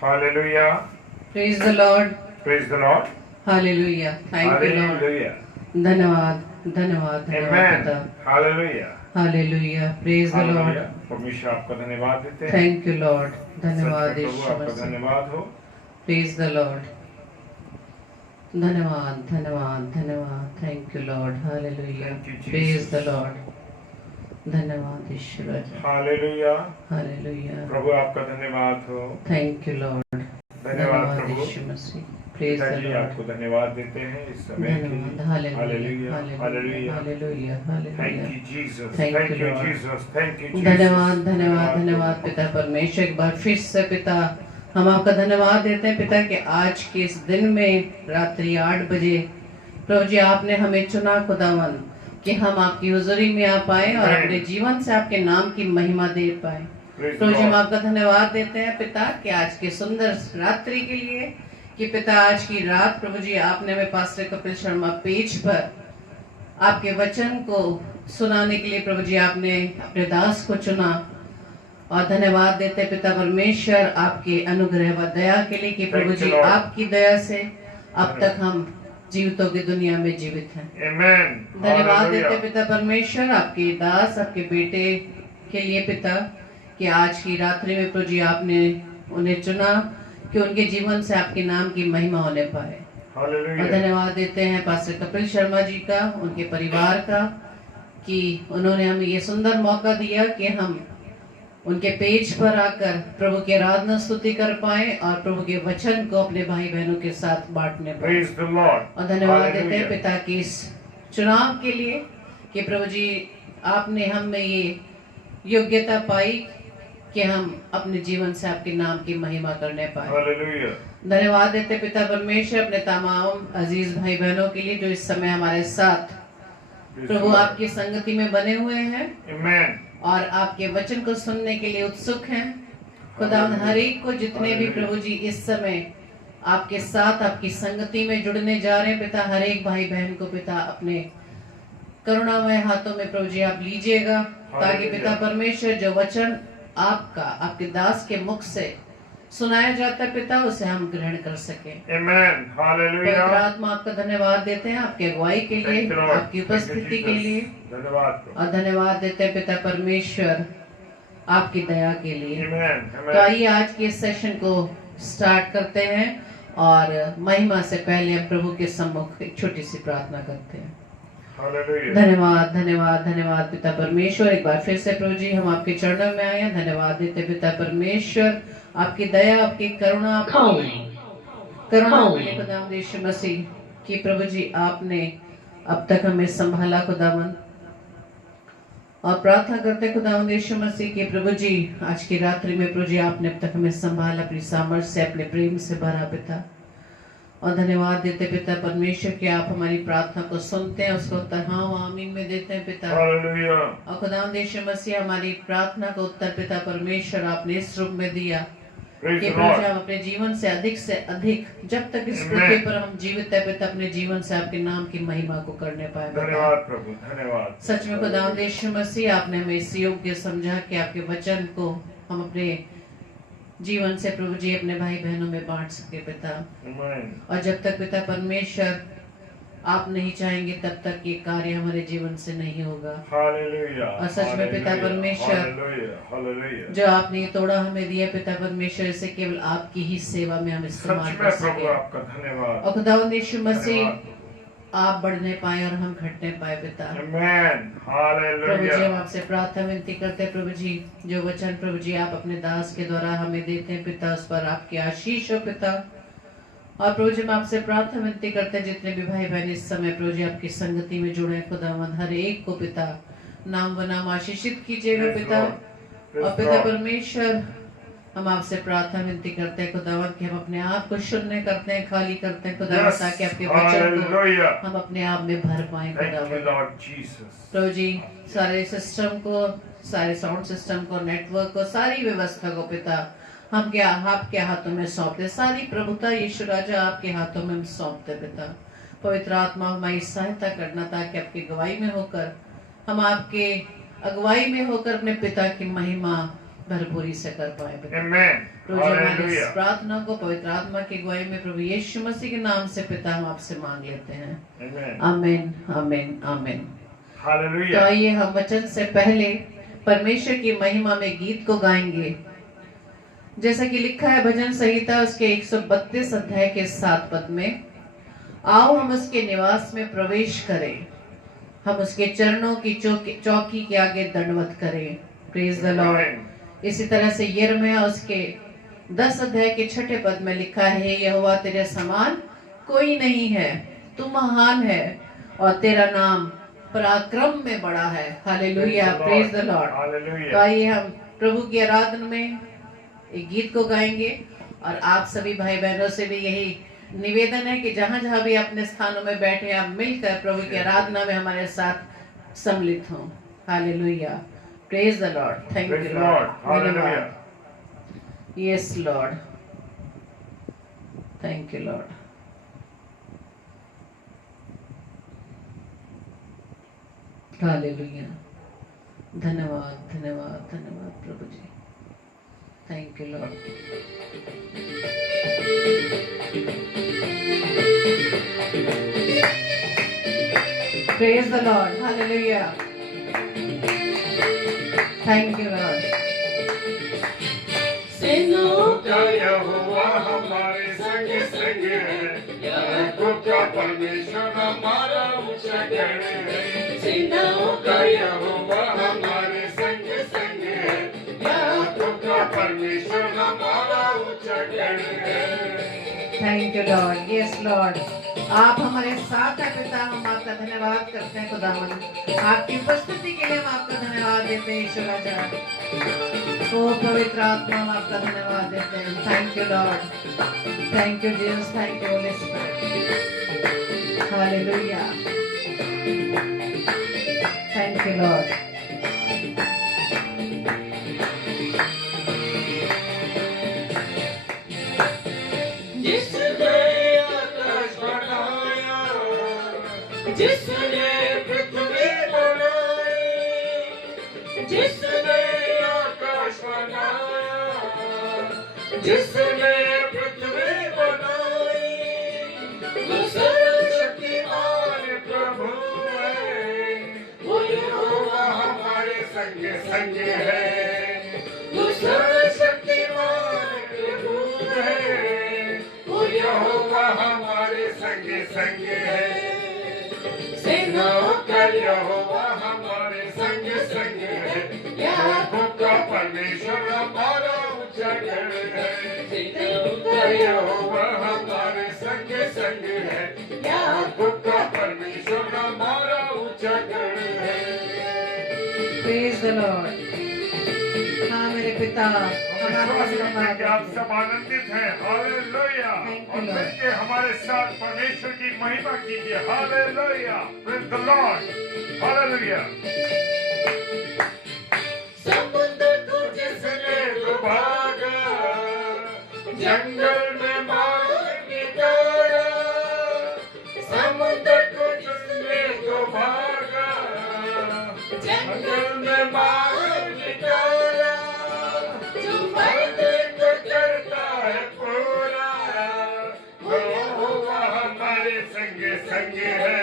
Hallelujah. Praise the Lord. Praise the Lord. Hallelujah. Thank you, Lord. Hallelujah. धन्यवाद धन्यवाद धन्यवाद Amen. पिता. Hallelujah. Hallelujah. Praise the Lord. Hallelujah. परमेश्वर आपका धन्यवाद देते हैं। Thank you, Lord. सच धन्यवाद में प्रभु यीशु आपका मसीह. धन्यवाद हो। Praise the Lord. धन्यवाद धन्यवाद धन्यवाद. Thank you, Lord. Hallelujah. Thank you, Jesus. Praise the Lord. धन्यवाद ईश्वर. Hallelujah. Hallelujah. प्रभु आपका धन्यवाद हो। Thank you, Lord. धन्यवाद प्रभु। यीशु मसीह. Praise the पिताजी Lord. आपको धन्यवाद देते हैं इस समय के धन्यवाद. लिए। Hallelujah. Hallelujah. Hallelujah. Hallelujah. Hallelujah. Thank Hallelujah. you Jesus. Thank Thank you, you Lord. Jesus. Thank you Jesus. धन्यवाद धन्यवाद धन्यवाद पिता परमेश्वर. एक बार फिर से पिता हम आपका धन्यवाद देते हैं पिता कि आज के इस दिन में रात्रि 8 बजे प्रभु जी आपने हमें चुना खुदावन कि हम आपकी हुजूरी में आ पाए और अपने जीवन से आपके नाम की महिमा दे पाए. प्रभु जी हम आपका धन्यवाद देते हैं पिता कि आज के सुंदर रात्रि के लिए कि पिता आज की रात प्रभु जी आपने हमें पास्टर कपिल शर्मा पेज पर आपके वचन को सुनाने के लिए प्रभु जी आपने अपने दास को चुना और धन्यवाद देते पिता परमेश्वर आपके अनुग्रह व दया के लिए कि प्रभु जी आपकी दया से अब तक हम जीवितों की दुनिया में जीवित हैं. Amen. धन्यवाद देते Hallelujah. पिता परमेश्वर आपके दास आपके बेटे के लिए पिता कि आज की रात्रि में प्रभु जी आपने उन्हें चुना कि उनके जीवन से आपके नाम की महिमा होने पाए. और Hallelujah. धन्यवाद देते हैं पास्टर कपिल शर्मा जी का उनके परिवार का कि उन्होंने हमें ये सुंदर मौका दिया कि हम उनके पेज पर आकर प्रभु की आराधना स्तुति कर पाए और प्रभु के वचन को अपने भाई बहनों के साथ बांटने पाए. Praise the Lord. और धन्यवाद देते हैं Hallelujah. पिता की इस चुनाव के लिए कि प्रभु जी आपने हम में ये योग्यता पाई कि हम अपने जीवन से आपके नाम की महिमा करने पाए. Hallelujah. धन्यवाद देते पिता परमेश्वर अपने तमाम अजीज भाई बहनों के लिए जो इस समय हमारे साथ Praise the प्रभु Lord. आपकी संगति में बने हुए हैं Amen. और आपके वचन को सुनने के लिए उत्सुक हैं. खुदा हर एक को जितने भी प्रभु जी इस समय आपके साथ आपकी संगति में जुड़ने जा रहे हैं पिता हर एक भाई बहन को पिता अपने करुणामय हाथों में प्रभु जी आप लीजिएगा ताकि पिता परमेश्वर जो वचन आपका आपके दास के मुख से सुनाया जाता है पिता उसे हम ग्रहण कर सके. Amen. पवित्र Hallelujah. आत्मा आपका धन्यवाद देते हैं आपकी अगुवाई के लिए Thank you, Lord. आपकी Thank you, उपस्थिति के Jesus. लिए धन्यवाद प्रभु. और धन्यवाद देते हैं पिता परमेश्वर आपकी दया के लिए. Amen. तो Amen. आइए आज के इस सेशन को स्टार्ट करते हैं और महिमा से पहले हम प्रभु के सम्मुख एक छोटी सी प्रार्थना करते हैं. Hallelujah. धन्यवाद धन्यवाद धन्यवाद पिता परमेश्वर. एक बार फिर से प्रभु जी हम आपके चरणों में आए हैं. धन्यवाद देते पिता परमेश्वर आपकी दया आपकी करुणा करुणा मिले खुदावंद यीशु मसीह कि प्रभु जी आपने अब तक हमें संभाला खुदावन और प्रार्थना करते खुदावंद यीशु मसीह कि प्रभु जी आज की रात्रि में प्रभु जी आपने अब तक हमें संभाला अपनी सामर्थ्य से अपने प्रेम से भरा पिता. और धन्यवाद देते पिता परमेश्वर कि आप हमारी प्रार्थना को सुनते हैं उसको उत्तर हाँ आमीन में देते हैं पिता. Hallelujah. और खुदावंद यीशु मसीह हमारी प्रार्थना को उत्तर पिता परमेश्वर आपने इस रूप में दिया Praise कि the प्रभु जी Lord. हम अपने जीवन से अधिक जब तक इस Amen. पृथ्वी पर हम जीवित है पिता अपने जीवन से आपके नाम की महिमा को करने पाए पिता. धन्यवाद प्रभु. धन्यवाद. सच में खुदावंद यीशु मसीह आपने हमें इस योग्य समझा कि आपके वचन को हम अपने जीवन से प्रभु जी अपने भाई बहनों में बांट सके पिता. Amen. और जब तक पिता परमेश्वर आप नहीं चाहेंगे तब तक ये कार्य हमारे जीवन से नहीं होगा. Hallelujah. और सच में पिता Hallelujah. परमेश्वर Hallelujah. Hallelujah. जो आपने ये तोड़ा हमें दिया पिता परमेश्वर इसे केवल आपकी ही सेवा में हम इस्तेमाल सच कर में प्रभु सके. आपका धन्यवाद. और खुदावंद यीशु मसीह धन्यवाद. आप बढ़ने पाए और हम घटने पाए पिता. Amen. प्रभु जी हम Hallelujah. आपसे प्रार्थना विनती करते हैं प्रभु जी जो वचन प्रभु जी आप अपने दास के द्वारा हमें देते हैं पिता उस पर आपकी आशीष हो पिता. और प्रभु जी हम आपसे प्रार्थना विनती करते हैं जितने भी भाई बहन इस समय प्रभु जी आपकी संगति में जुड़े हैं खुदावंद हर एक को पिता नाम व नाम आशीषित कीजिएगा Praise पिता. God. Praise और पिता God. परमेश्वर हम आपसे प्रार्थना विनती करते हैं खुदावंद कि हम अपने आप को शून्य करते हैं खाली करते हैं खुदावंद Yes. ताकि आपके वचन को Hallelujah. हम अपने आप में भर पाएं Thank you, खुदावंद. Lord Jesus. प्रभु जी सारे सिस्टम को सारे साउंड सिस्टम को नेटवर्क को सारी व्यवस्था को पिता हम क्या आपके हाथों में सौंपते. सारी प्रभुता यीशु राजा आपके हाथों में हम सौंपते पिता. पवित्र आत्मा हमारी सहायता करना ताकि आपकी गवाही में होकर हम आपके अगुवाई में होकर अपने पिता की महिमा भरपूरी से कर पाए पिता। Amen. प्रभु जी हमारी इस Hallelujah. प्रार्थना को पवित्र आत्मा की अगुवाई में प्रभु यीशु मसीह के नाम से पिता हम आपसे मांग लेते हैं। Amen. आमीन आमीन आमीन। तो Hallelujah. आइए हम वचन से पहले परमेश्वर की महिमा में गीत को गाएंगे। जैसा कि लिखा है भजन संहिता उसके 132 अध्याय के 7 पद में, आओ हम उसके निवास में प्रवेश करें, हम उसके चरणों की चौकी के आगे दंडवत करें। Praise the Lord. इसी तरह से यिर्मयाह उसके 10 अध्याय के 6 पद में लिखा है, यहोवा तेरे समान कोई नहीं है, तू महान है और तेरा नाम पराक्रम में बड़ा है। Hallelujah, praise the Lord. Hallelujah. तो आइए हम प्रभु की आराधना में एक गीत को गाएंगे और आप सभी भाई बहनों से भी यही निवेदन है कि जहां जहां भी अपने स्थानों में बैठे आप मिलकर प्रभु की आराधना में हमारे साथ सम्मिलित हों। Hallelujah, praise the Lord. Thank Praise you the Lord. Lord. Hallelujah. Yes Lord, thank you Lord. Hallelujah, धन्यवाद धन्यवाद धन्यवाद प्रभु जी। Thank you Lord. Praise the Lord. Hallelujah, thank you Lord. सेनाओं का यहोवा हमारे संग संग है, याकूब का परमेश्वर हमारा ऊंचा गढ़ है। सेनाओं का यहोवा हमारे संग संग है, याकूब का परमेश्वर हमारा ऊंचा गढ़ है। Thank you Lord. Yes Lord, आप हमारे साथ हैं पिता, हम आपका धन्यवाद करते हैं खुदावन। आपकी उपस्थिति के लिए हम आपका धन्यवाद देते हैं ईश्वर राजा। ओ पवित्र आत्मा, हम आपका धन्यवाद देते हैं। Thank you Lord, thank you Jesus, thank you Holi spirit. Hallelujah, thank you Lord. जिसने पृथ्वी बनाई, जिसने आकाश बनाया, जिसने पृथ्वी बनाई, वो सर्वशक्तिमान प्रभु है। वो यहोवा हमारे संग संग है, वो सर्वशक्तिमान प्रभु है। वो यहोवा हमारे संग संग है। सेनाओं का यहोवा हमारे संग संग है, याकूब का परमेश्वर हमारा ऊंचा गढ़ है। सेनाओं का यहोवा हमारे संग संग है, याकूब का परमेश्वर हमारा ऊंचा गढ़ है। Praise the Lord. हाँ मेरे पिता, विश्वास करते हैं कि आप सब आनंदित हैं। हालेलुया। और मिलके हमारे साथ परमेश्वर की महिमा कीजिए। Hallelujah, praise the Lord. Hallelujah. समुद्र को जिसने डुबागा, जंगल में मार निकाला। समुद्र को जिसने डुबागा, जंगल में मार निकाला। जो वायदे को करता है पूरा, वो यहोवा हमारे संग संग है।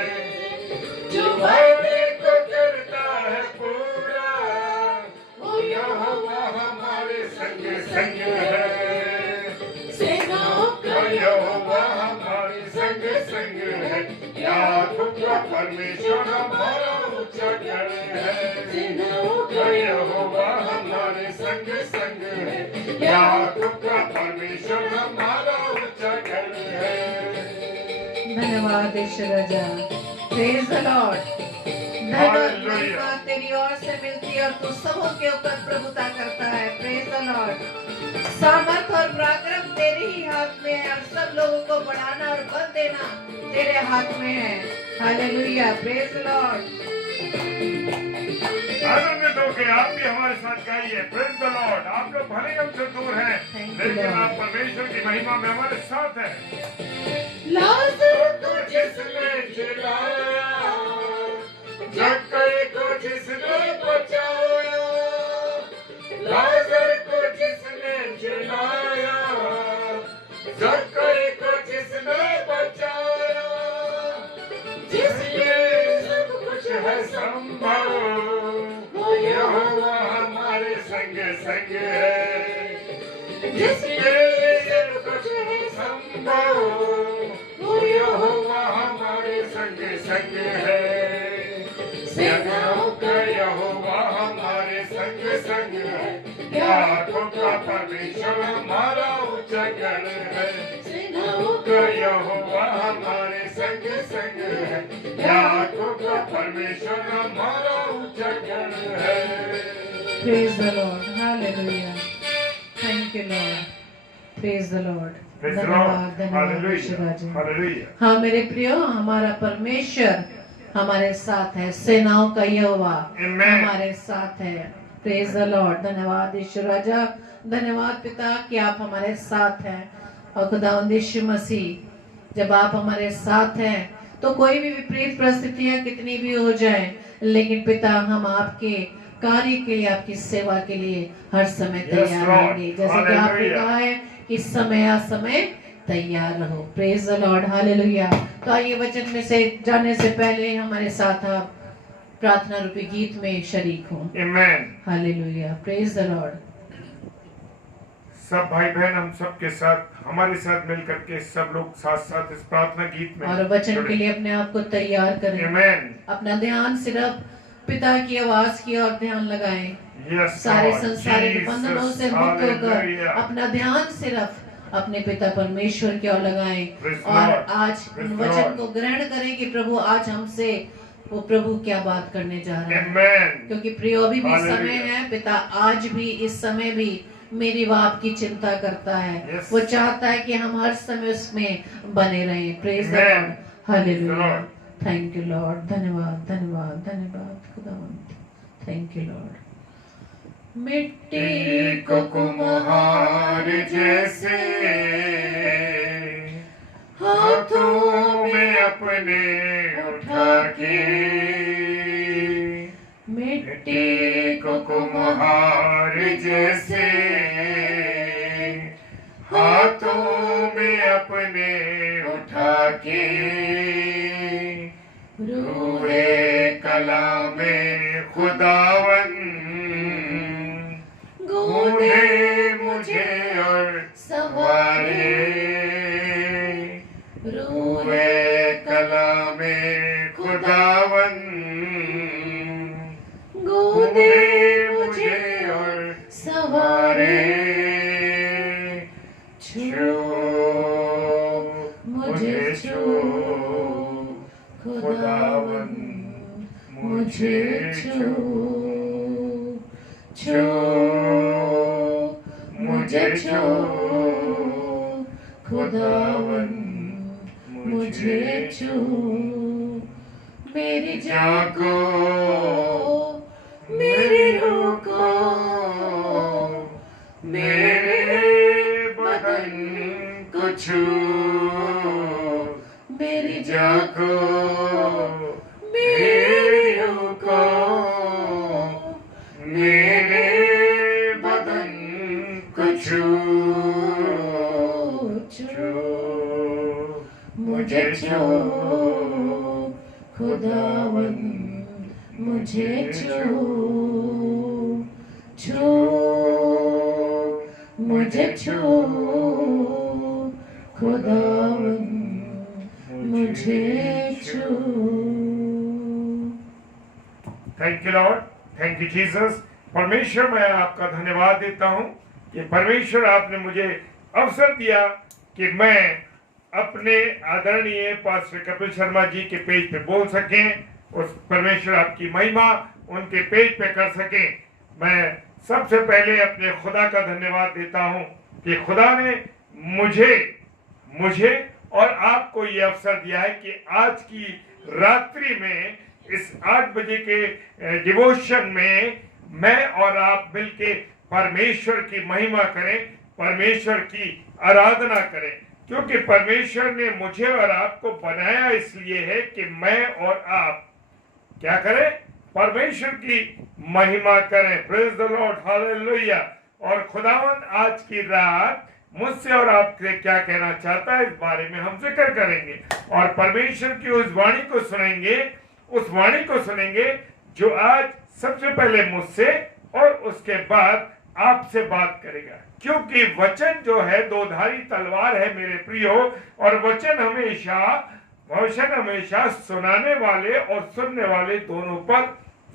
जो वायदे को करता है पूरा, वो यहोवा हमारे संग संग है। सेनाओं का यहोवा हमारे संग संग है, याकूब का परमेश्वर हमारा ऊंचा गढ़ है। सेनाओं का यहोवा हमारे संग संग है, याकूब का परमेश्वर हमारा ऊंचा गढ़ है। धन्यवाद ईश्वर राजा। Praise the Lord. धन्यवाद, महिमा तेरी ओर से मिलती है और तू सबों के ऊपर प्रभुता करता है। Praise the Lord. सामर्थ और पराक्रम तेरे ही हाथ में है और सब लोगों को बढ़ाना और बल देना तेरे हाथ में है। Hallelujah, praise the Lord. आनंदित होकर आप भी हमारे साथ गाइए। Praise the Lord. आप लोग भले हमसे दूर हैं, लेकिन आप परमेश्वर की महिमा में हमारे साथ हैं। लाजर को जिसने जिलाया, जक्कई को जिसने बचाया, लाजर संग संग है। जिसके लिए कुछ नहीं संभव, वो यहोवा हमारे संग संग है। सेनाओं का यहोवा हमारे संग संग है। याकों का परमेश्वर हमारा उजागर है। सेनाओं का यहोवा हमारे संग संग है। याकों का परमेश्वर हमारा उजागर है। Praise the Lord. Hallelujah. Thank you, Lord. Praise the Lord. धन्यवाद धन्यवाद शिवाजी। हाँ मेरे प्रियो, हमारा परमेश्वर हमारे साथ है। सेनाओं का यहोवा हमारे साथ है। Praise the Lord. धन्यवाद ईश्वर राजा, धन्यवाद पिता कि आप हमारे साथ हैं। और खुदावंद यीशु मसीह, जब आप हमारे साथ हैं तो कोई भी विपरीत परिस्थितियां कितनी भी हो जाए, लेकिन पिता हम आपके कार्य के लिए, आपकी सेवा के लिए हर समय तैयार रहेंगे। जैसे कि आपने कहा है कि समय आ समय तैयार रहो। Praise the Lord. हालेलुया। तो आइए वचन में से जाने से पहले हमारे साथ आप प्रार्थना रूपी गीत में शरीक हो। आमेन। हालेलुया। Praise the Lord. सब भाई बहन हम सब के साथ, हमारे साथ मिलकर के सब लोग साथ साथ इस प्रार्थना गीत में और वचन के लिए अपने आप को तैयार करें। आमेन। अपना ध्यान सिर्फ पिता की आवाज की ओर ध्यान लगाएं। Yes, सारे Lord. संसारिक बंधनों से मुक्त होकर Hallelujah. अपना ध्यान सिर्फ अपने पिता परमेश्वर की ओर लगाएं। Praise और Lord. आज Praise उन वचन Lord. को ग्रहण करें कि प्रभु आज हमसे वो प्रभु क्या बात करने जा रहे हैं। Amen. क्योंकि प्रियो अभी भी Hallelujah. समय है। पिता आज भी इस समय भी मेरी व आपकी चिंता करता है। Yes. वो चाहता है कि हम हर समय उसमें बने रहें। Praise the Amen. Lord. Hallelujah. Lord. Thank you Lord. धन्यवाद धन्यवाद धन्यवाद खुदावंद। Thank you Lord. मिट्टी को कुम्हार जैसे हाथों में अपने उठा के, मिट्टी को कुम्हार जैसे हाथों में अपने उठा के, रूहे कला में खुदावन गूंधे मुझे और सवारे, रूहे कला में खुदावन गूंधे मुझे और सवारे, छू मुझे छू खुदावन मुझे छू, छू मुझे छू खुदावन मुझे छू, मेरी जान को मेरी रूह को मेरे बदन को छू, मेरी जान को मेरी रूह को मेरे बदन को छू, छू मुझे छू खुदावन मुझे छू, छू मुझे छू खुदावन मुझे छू। Thank you Lord. Thank you Jesus. परमेश्वर मैं आपका धन्यवाद देता हूँ कि परमेश्वर आपने मुझे अवसर दिया कि मैं अपने आदरणीय पास्टर कपिल शर्मा जी के पेज पे बोल सकें। उस परमेश्वर आपकी महिमा उनके पेज पे कर सकें। मैं सबसे पहले अपने खुदा का धन्यवाद देता हूँ कि खुदा ने मुझे और आपको ये अवसर दिया है कि आज की रात्रि में इस 8 बजे के डिवोशन में मैं और आप मिलके परमेश्वर की महिमा करें, परमेश्वर की आराधना करें। क्योंकि परमेश्वर ने मुझे और आपको बनाया इसलिए है कि मैं और आप क्या करें? परमेश्वर की महिमा करें। Praise the Lord. हालेलुया। और खुदावंद आज की रात मुझसे और आपसे क्या कहना चाहता है इस बारे में हम जिक्र करेंगे और परमेश्वर की उस वाणी को सुनेंगे, उस वाणी को सुनेंगे जो आज सबसे पहले मुझसे और उसके बाद आपसे बात करेगा, क्योंकि वचन जो है दोधारी तलवार है मेरे प्रियो, और वचन हमेशा सुनाने वाले और सुनने वाले दोनों पर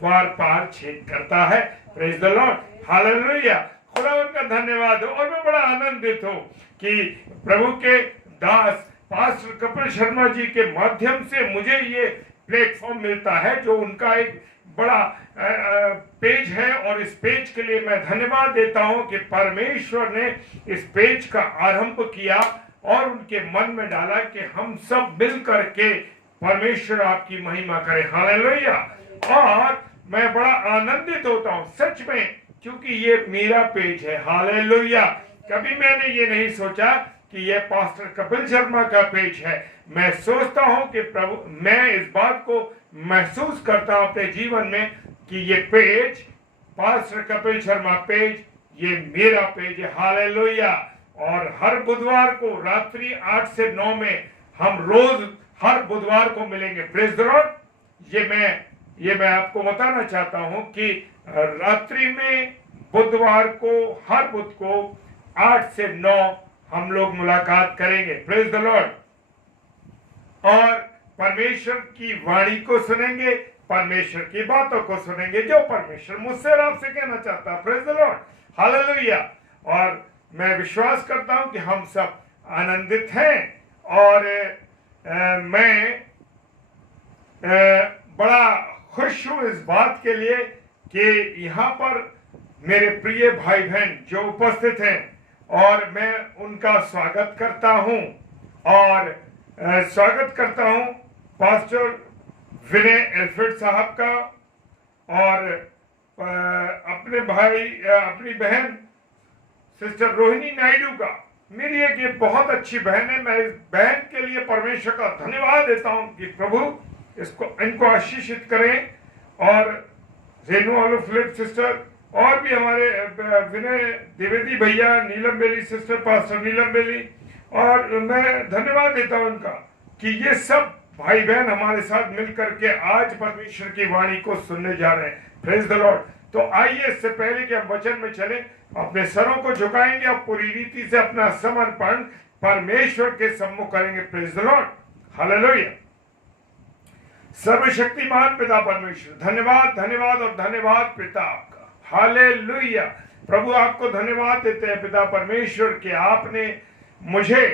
वार पार छेद करता है। Praise the Lord, hallelujah. खुदावंद का धन्यवाद हो। और मैं बड़ा आनंदित हूँ कि प्रभु के दास पास्टर कपिल शर्मा जी के माध्यम से मुझे ये प्लेटफॉर्म मिलता है, जो उनका एक बड़ा पेज है, और इस पेज के लिए मैं धन्यवाद देता हूं कि परमेश्वर ने इस पेज का आरंभ किया और उनके मन में डाला कि हम सब मिल करके परमेश्वर आपकी महिमा करें। हालेलुया। और मैं बड़ा आनंदित होता हूं सच में, क्योंकि ये मेरा पेज है। हालेलुया। कभी मैंने ये नहीं सोचा कि ये पास्टर कपिल शर्मा का पेज है। मैं सोचता हूं कि प्रभु, मैं इस बात को महसूस करता हूं अपने जीवन में कि ये page, pastor Kapil Sharma page, ये मेरा पेज है। हालेलुया। और हर बुधवार को रात्रि 8 से 9 में हम रोज हर बुधवार को मिलेंगे। Praise the Lord. ये मैं आपको बताना चाहता हूं कि रात्रि में बुधवार को, हर बुध को 8 से 9 हम लोग मुलाकात करेंगे। Praise the Lord. और परमेश्वर की वाणी को सुनेंगे, परमेश्वर की बातों को सुनेंगे, जो परमेश्वर मुझसे और आपसे कहना चाहता है। Praise the Lord, hallelujah. और मैं विश्वास करता हूं कि हम सब आनंदित हैं, और मैं बड़ा खुश हूं इस बात के लिए कि यहाँ पर मेरे प्रिय भाई बहन जो उपस्थित हैं, और मैं उनका स्वागत करता हूं, और स्वागत करता हूं पास्टर विनय एल्फ्रेड साहब का, और अपने भाई, अपनी बहन सिस्टर रोहिणी नायडू का। मेरी एक ये बहुत अच्छी बहन है। मैं इस बहन के लिए परमेश्वर का धन्यवाद देता हूं कि प्रभु इनको आशीषित करें, और रेनू आलू फिलिप सिस्टर, और भी हमारे विनय द्विवेदी भैया, नीलम बेली सिस्टर, पास्टर नीलम बेली, और मैं धन्यवाद देता हूं उनका कि ये सब भाई बहन हमारे साथ मिलकर के आज परमेश्वर की वाणी को सुनने जा रहे हैं। Praise the Lord. तो आइए, इससे पहले कि हम वचन में चले, अपने सरों को झुकाएंगे और पूरी रीति से अपना समर्पण परमेश्वर के सम्मुख करेंगे। Praise the Lord, hallelujah. सर्वशक्तिमान पिता परमेश्वर, धन्यवाद, धन्यवाद और धन्यवाद पिता आपका। हालेलुया। प्रभु आपको धन्यवाद देते हैं पिता परमेश्वर कि आपने मुझे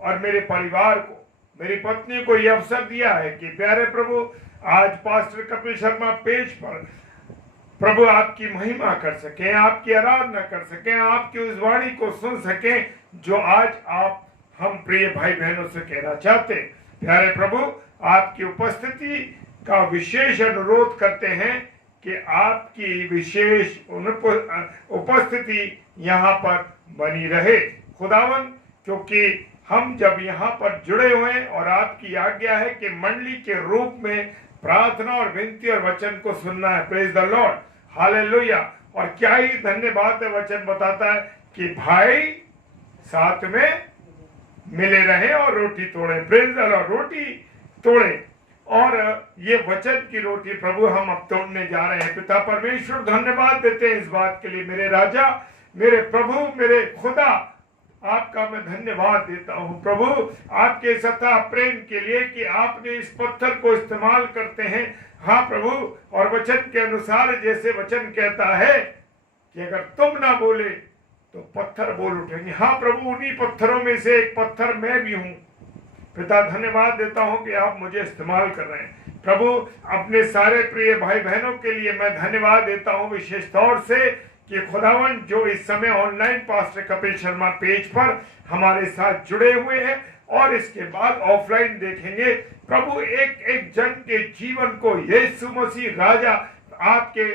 और मेरे परिवार को, मेरी पत्नी को यह अवसर दिया है कि प्यारे प्रभु, आज पास्टर कपिल शर्मा पेज पर प्रभु आपकी महिमा कर सकें, आपकी आराधना कर सकें, आपकी उस वाणी को सुन सकें जो आज आप हम प्रिय भाई बहनों से कहना चाहते हैं। प्यारे प्रभु, आपकी उपस्थिति का विशेष अनुरोध करते हैं कि आपकी विशेष उपस्थिति यहाँ पर बनी रहे खुदावन, क्योंकि हम जब यहाँ पर जुड़े हुए हैं और आपकी आज्ञा है कि मंडली के रूप में प्रार्थना और विनती और वचन को सुनना है। Praise the Lord, hallelujah. और क्या ही धन्यवाद है, वचन बताता है कि भाई साथ में मिले रहे और रोटी तोड़े। प्रेज द लॉर्ड, रोटी तोड़े, और ये वचन की रोटी प्रभु हम अब तोड़ने जा रहे हैं। पिता परमेश्वर, धन्यवाद देते हैं इस बात के लिए। मेरे राजा, मेरे प्रभु, मेरे खुदा, आपका मैं धन्यवाद देता हूं प्रभु, आपके सता प्रेम के लिए कि आपने इस पत्थर को इस्तेमाल करते हैं। हाँ प्रभु, और वचन के अनुसार जैसे वचन कहता है कि अगर तुम ना बोले तो पत्थर बोल उठेंगे। हाँ प्रभु, उन्हीं पत्थरों में से एक पत्थर मैं भी हूं। पिता, धन्यवाद देता हूं कि आप मुझे इस्तेमाल कर रहे हैं प्रभु। अपने सारे प्रिय भाई बहनों के लिए मैं धन्यवाद देता हूं विशेष तौर से कि खुदावन जो इस समय online pastor Kapil Sharma page पर हमारे साथ जुड़े हुए हैं और इसके बाद ऑफलाइन देखेंगे। प्रभु, एक एक जन के जीवन को यीशु मसीह राजा आपके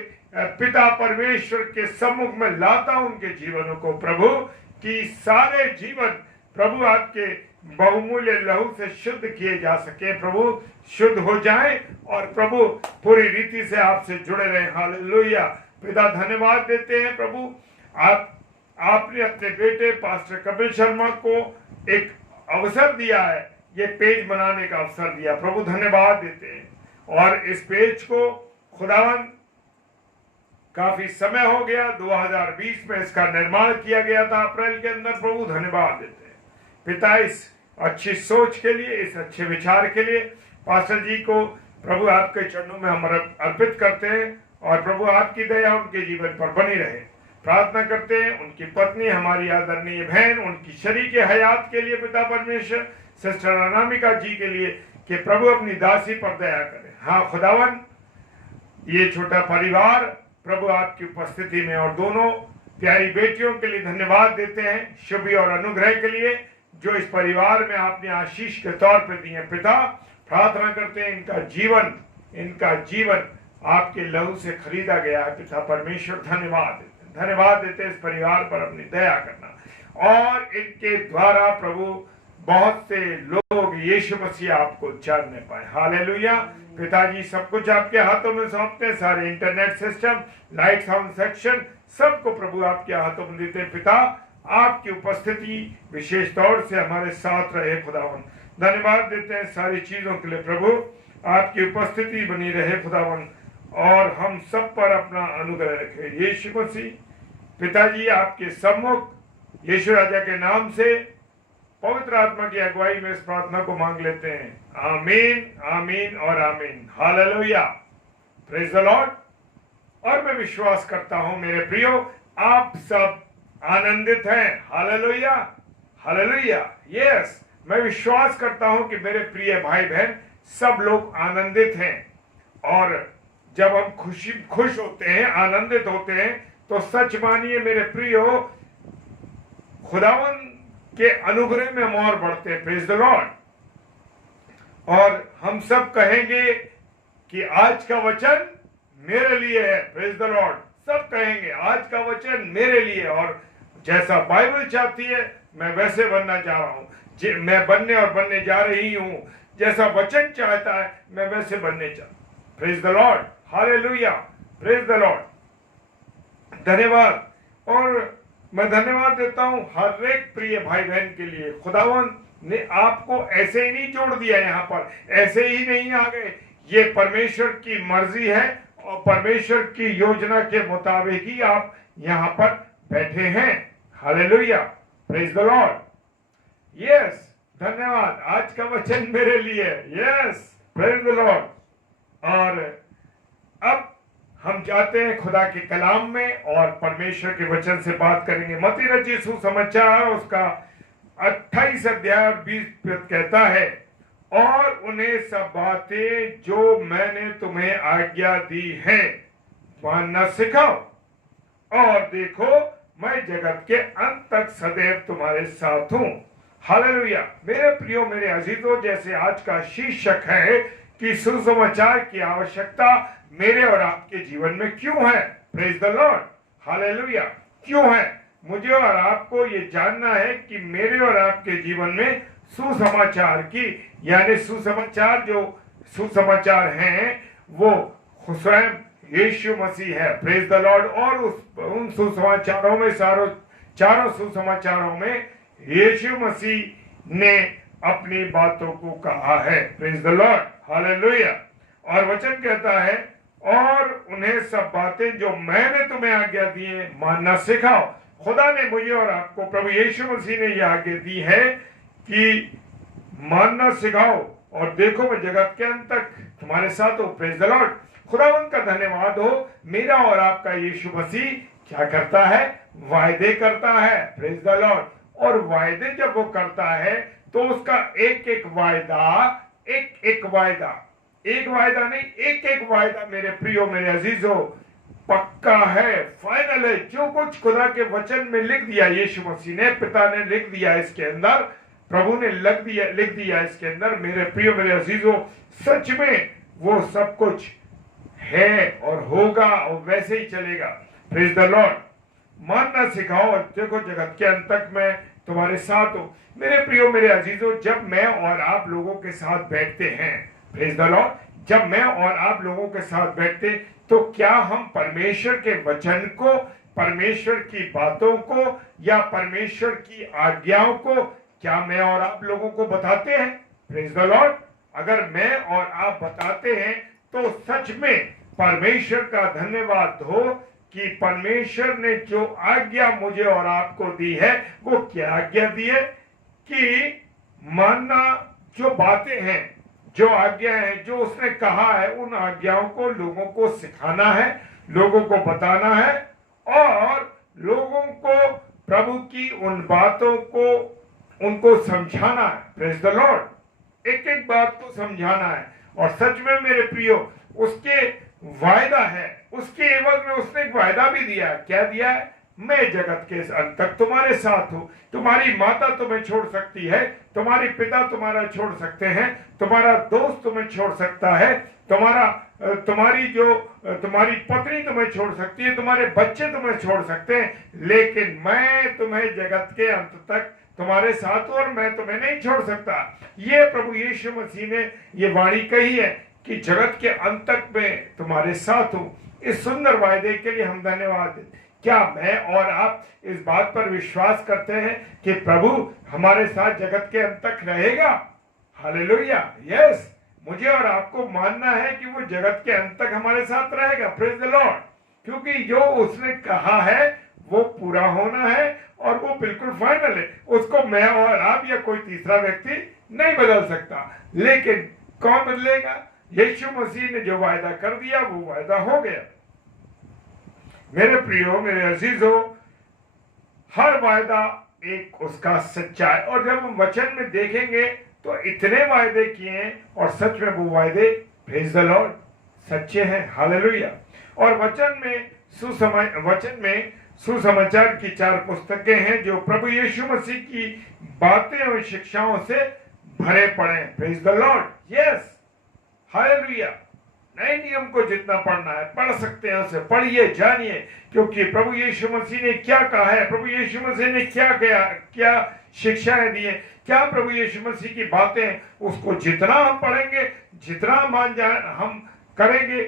पिता परमेश्वर के सम्मुख में लाता हूं, उनके जीवनों को प्रभु, कि सारे जीवन प्रभु आपके बहुमूल्य लहू से शुद्ध किए जा सके। प्रभु, शुद्ध हो जाए और प्रभु पूरी रीति से आपसे जुड़े रहे। हालेलुया। पिता, धन्यवाद देते हैं प्रभु, आपने अपने बेटे पास्टर कपिल शर्मा को एक अवसर दिया है, ये पेज बनाने का अवसर दिया। प्रभु, धन्यवाद देते हैं। और इस पेज को खुदावन काफी समय हो गया, 2020 में इसका निर्माण किया गया था अप्रैल के अंदर। प्रभु धन्यवाद देते हैं पिता इस अच्छी सोच के लिए, इस अच्छे विचार के लिए। पास्टर जी को प्रभु आपके चरणों में हम अर्पित करते हैं और प्रभु आपकी दया उनके जीवन पर बनी रहे। प्रार्थना करते हैं उनकी पत्नी हमारी आदरणीय बहन, उनकी शरीक हयात के लिए पिता परमेश्वर, सिस्टर अनामिका जी के लिए कि प्रभु अपनी दासी पर दया करें। हाँ खुदावन, ये छोटा परिवार प्रभु आपकी उपस्थिति में और दोनों प्यारी बेटियों के लिए धन्यवाद देते हैं, शुभ और अनुग्रह के लिए जो इस परिवार में आपने आशीष के तौर पर दिए। पिता प्रार्थना करते हैं इनका जीवन आपके लहू से खरीदा गया है। पिता परमेश्वर धन्यवाद देते हैं इस परिवार पर अपनी दया करना और इनके द्वारा प्रभु बहुत से लोग यीशु मसीह आपको जानने पाए। हालेलुया। पिताजी सब कुछ आपके हाथों में सौंपते हैं, सारे internet system, light sound section, सबको प्रभु आपके हाथों में देते हैं। पिता आपकी उपस्थिति विशेष तौर से हमारे साथ रहे खुदावन। धन्यवाद देते हैं सारी चीजों के लिए प्रभु, आपकी उपस्थिति बनी रहे खुदावन और हम सब पर अपना अनुग्रह रखे यीशु मसीह। पिताजी आपके सम्मुख यीशु राजा के नाम से पवित्र आत्मा की अगुवाई में इस प्रार्थना को मांग लेते हैं। आमीन, आमीन और आमीन। Hallelujah, praise the Lord. और मैं विश्वास करता हूं मेरे प्रियो आप सब आनंदित हैं। Hallelujah, hallelujah. यस, मैं विश्वास करता हूं कि मेरे प्रिय भाई बहन सब लोग आनंदित हैं और जब हम खुश होते हैं, आनंदित होते हैं तो सच मानिए मेरे प्रियो खुदावन के अनुग्रह में हम और बढ़ते हैं। Praise the Lord. और हम सब कहेंगे कि आज का वचन मेरे लिए है। Praise the Lord. सब कहेंगे आज का वचन मेरे लिए और जैसा बाइबल चाहती है मैं वैसे बनना चाह रहा हूं, मैं बनने जा रही हूं। जैसा वचन चाहता है मैं वैसे बनने चाह। Praise the Lord, hallelujah, praise the Lord. धन्यवाद। और मैं धन्यवाद देता हूं हर एक प्रिय भाई बहन के लिए। खुदावन ने आपको ऐसे ही नहीं जोड़ दिया, यहाँ पर ऐसे ही नहीं आ गए। ये परमेश्वर की मर्जी है और परमेश्वर की योजना के मुताबिक ही आप यहाँ पर बैठे हैं। Hallelujah, praise the Lord. Yes, धन्यवाद। आज का वचन मेरे लिए। Yes, praise the Lord. और अब हम जाते हैं खुदा के कलाम में और परमेश्वर के वचन से बात करेंगे। मत्ती रचित सुसमाचार उसका 28 अध्याय और 20 पद कहता है, और उन्हें सब बातें जो मैंने तुम्हें आज्ञा दी है मानना सिखाओ, और देखो मैं जगत के अंत तक सदैव तुम्हारे साथ हूं। हालेलुया। मेरे प्रियो, मेरे अजीजों, जैसे आज का शीर्षक है कि सुसमाचार की आवश्यकता मेरे और आपके जीवन में क्यों है। Praise the Lord, hallelujah. क्यों है? मुझे और आपको ये जानना है कि मेरे और आपके जीवन में सुसमाचार की, यानी सुसमाचार जो सुसमाचार हैं वो स्वयं यीशु मसीह है। Praise the Lord. और उन सुसमाचारों में चारों सुसमाचारों में यीशु मसीह ने अपनी बातों को कहा है। Praise the Lord, hallelujah. और वचन कहता है, और उन्हें सब बातें जो मैंने तुम्हें आज्ञा दी है मानना सिखाओ। खुदा ने मुझे और आपको, प्रभु यीशु मसीह ने यह आज्ञा दी है कि मानना सिखाओ और देखो मैं जगत के अंत तक तुम्हारे साथ हूं। Praise the Lord. खुदावंत का धन्यवाद हो। मेरा और आपका यीशु मसीह क्या करता है? वायदे करता है। Praise the Lord. और वायदे जब वो करता है तो उसका एक एक वायदा नहीं, एक वायदा मेरे प्रियो, मेरे अजीजों, पक्का है, फाइनल है। जो कुछ खुदा के वचन में लिख दिया यीशु मसीह ने, पिता ने लिख दिया इसके अंदर, प्रभु ने लिख दिया इसके अंदर, मेरे प्रियो, मेरे अजीजों, सच में वो सब कुछ है और होगा और वैसे ही चलेगा। Praise the Lord. मानना सिखाओ और देखो जगत के अंत तक मैं तुम्हारे साथ हूं। मेरे प्रियो, मेरे अजीजों, जब मैं और आप लोगों के साथ बैठते हैं, प्रेज द लॉर्ड, जब मैं और आप लोगों के साथ बैठते तो क्या हम परमेश्वर के वचन को, परमेश्वर की बातों को या परमेश्वर की आज्ञाओं को क्या मैं और आप लोगों को बताते हैं? Praise the Lord. अगर मैं और आप बताते हैं तो सच में परमेश्वर का धन्यवाद हो कि परमेश्वर ने जो आज्ञा मुझे और आपको दी है, वो क्या आज्ञा दी है कि मानना, जो बातें हैं, जो आज्ञा है, जो उसने कहा है, उन आज्ञाओं को लोगों को सिखाना है, लोगों को बताना है और लोगों को प्रभु की उन बातों को उनको समझाना है। Praise the Lord. एक एक बात को समझाना है। और सच में मेरे प्रियो, उसके वायदा है, उसके एवज में उसने एक वायदा भी दिया है। क्या दिया है? मैं जगत के अंत तक तुम्हारे साथ हूं। तुम्हारी माता तुम्हें छोड़ सकती है, तुम्हारी पिता तुम्हारा छोड़ सकते हैं, तुम्हारा दोस्त तुम्हें छोड़ सकता है, तुम्हारी पत्नी तुम्हें छोड़ सकती है, तुम्हारे बच्चे तुम्हें छोड़ सकते हैं, लेकिन मैं तुम्हें जगत के अंत तक तुम्हारे साथ हूं और मैं तुम्हें नहीं छोड़ सकता। ये प्रभु यीशु मसीह ने ये वाणी कही है कि जगत के अंत तक मैं तुम्हारे साथ हूं। इस सुंदर वायदे के लिए हम धन्यवाद दें। क्या मैं और आप इस बात पर विश्वास करते हैं कि प्रभु हमारे साथ जगत के अंत तक रहेगा? हालेलुया। यस, मुझे और आपको मानना है कि वो जगत के अंत तक हमारे साथ रहेगा। Praise the Lord. क्योंकि जो उसने कहा है वो पूरा होना है और वो बिल्कुल फाइनल है। उसको मैं और आप या कोई तीसरा व्यक्ति नहीं बदल सकता। लेकिन कौन बदलेगा? यीशु मसीह ने जो वायदा कर दिया वो वायदा हो गया। मेरे प्रियो, मेरे अजीजों, हर वायदा एक उसका सच्चाई। और जब हम वचन में देखेंगे तो इतने वायदे किए और सच में वो वायदे, प्रेज द लॉर्ड, सच्चे हैं। हालेलुया। और वचन में सुसमाचार की 4 पुस्तकें हैं जो प्रभु यीशु मसीह की बातें और शिक्षाओं से भरे पड़े हैं। Praise the Lord. Yes, hallelujah. नए नियम को जितना पढ़ना है पढ़ सकते हैं, उसे पढ़िए, जानिए, क्योंकि प्रभु यीशु मसीह ने क्या कहा है, प्रभु यीशु मसीह ने क्या किया, क्या शिक्षाएं दी है, क्या प्रभु यीशु मसीह की बातें, उसको जितना हम पढ़ेंगे, जितना हम करेंगे,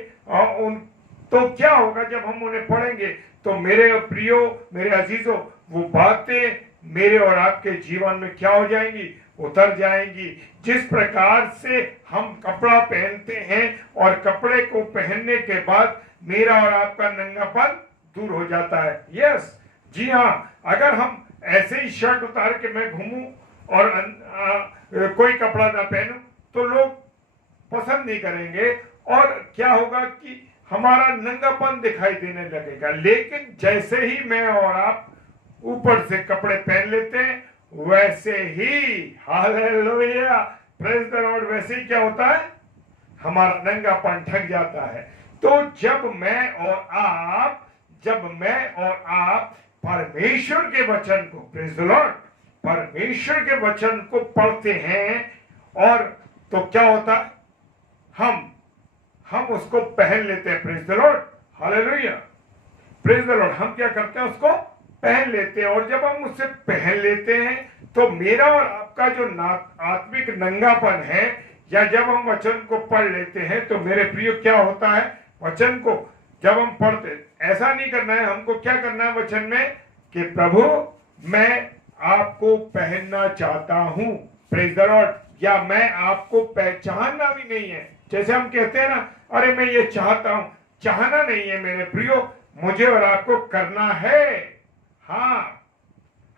तो क्या होगा जब हम उन्हें पढ़ेंगे? तो मेरे प्रियो, मेरे अजीजों, वो बातें मेरे और आपके जीवन में क्या हो जाएंगी? उतर जाएंगी। जिस प्रकार से हम कपड़ा पहनते हैं और कपड़े को पहनने के बाद मेरा और आपका नंगापन दूर हो जाता है। यस, जी हाँ। अगर हम ऐसे ही शर्ट उतार के मैं घूमूं और कोई कपड़ा ना पहनूं तो लोग पसंद नहीं करेंगे और क्या होगा कि हमारा नंगापन दिखाई देने लगेगा। लेकिन जैसे ही मैं और आप ऊपर से कपड़े पहन लेते हैं, वैसे ही, हालेलुया, प्रेज द लॉर्ड, वैसे ही क्या होता है? हमारा नंगापन ढक जाता है। तो जब मैं और आप परमेश्वर के वचन को, प्रेज द लॉर्ड, परमेश्वर के वचन को पढ़ते हैं और तो क्या होता है? हम उसको पहन लेते हैं। Praise the Lord, hallelujah, praise the Lord. हम क्या करते हैं? उसको पहन लेते हैं। और जब हम उससे पहन लेते हैं तो मेरा और आपका जो आत्मिक नंगापन है, या जब हम वचन को पढ़ लेते हैं तो मेरे प्रियो क्या होता है? वचन को जब हम पढ़ते, ऐसा नहीं करना है, हमको क्या करना है वचन में कि प्रभु मैं आपको पहनना चाहता हूं। Praise the Lord. या मैं आपको पहचानना भी नहीं है। जैसे हम कहते हैं ना, अरे मैं ये चाहता हूं, चाहना नहीं है मेरे प्रियो, मुझे और आपको करना है। हाँ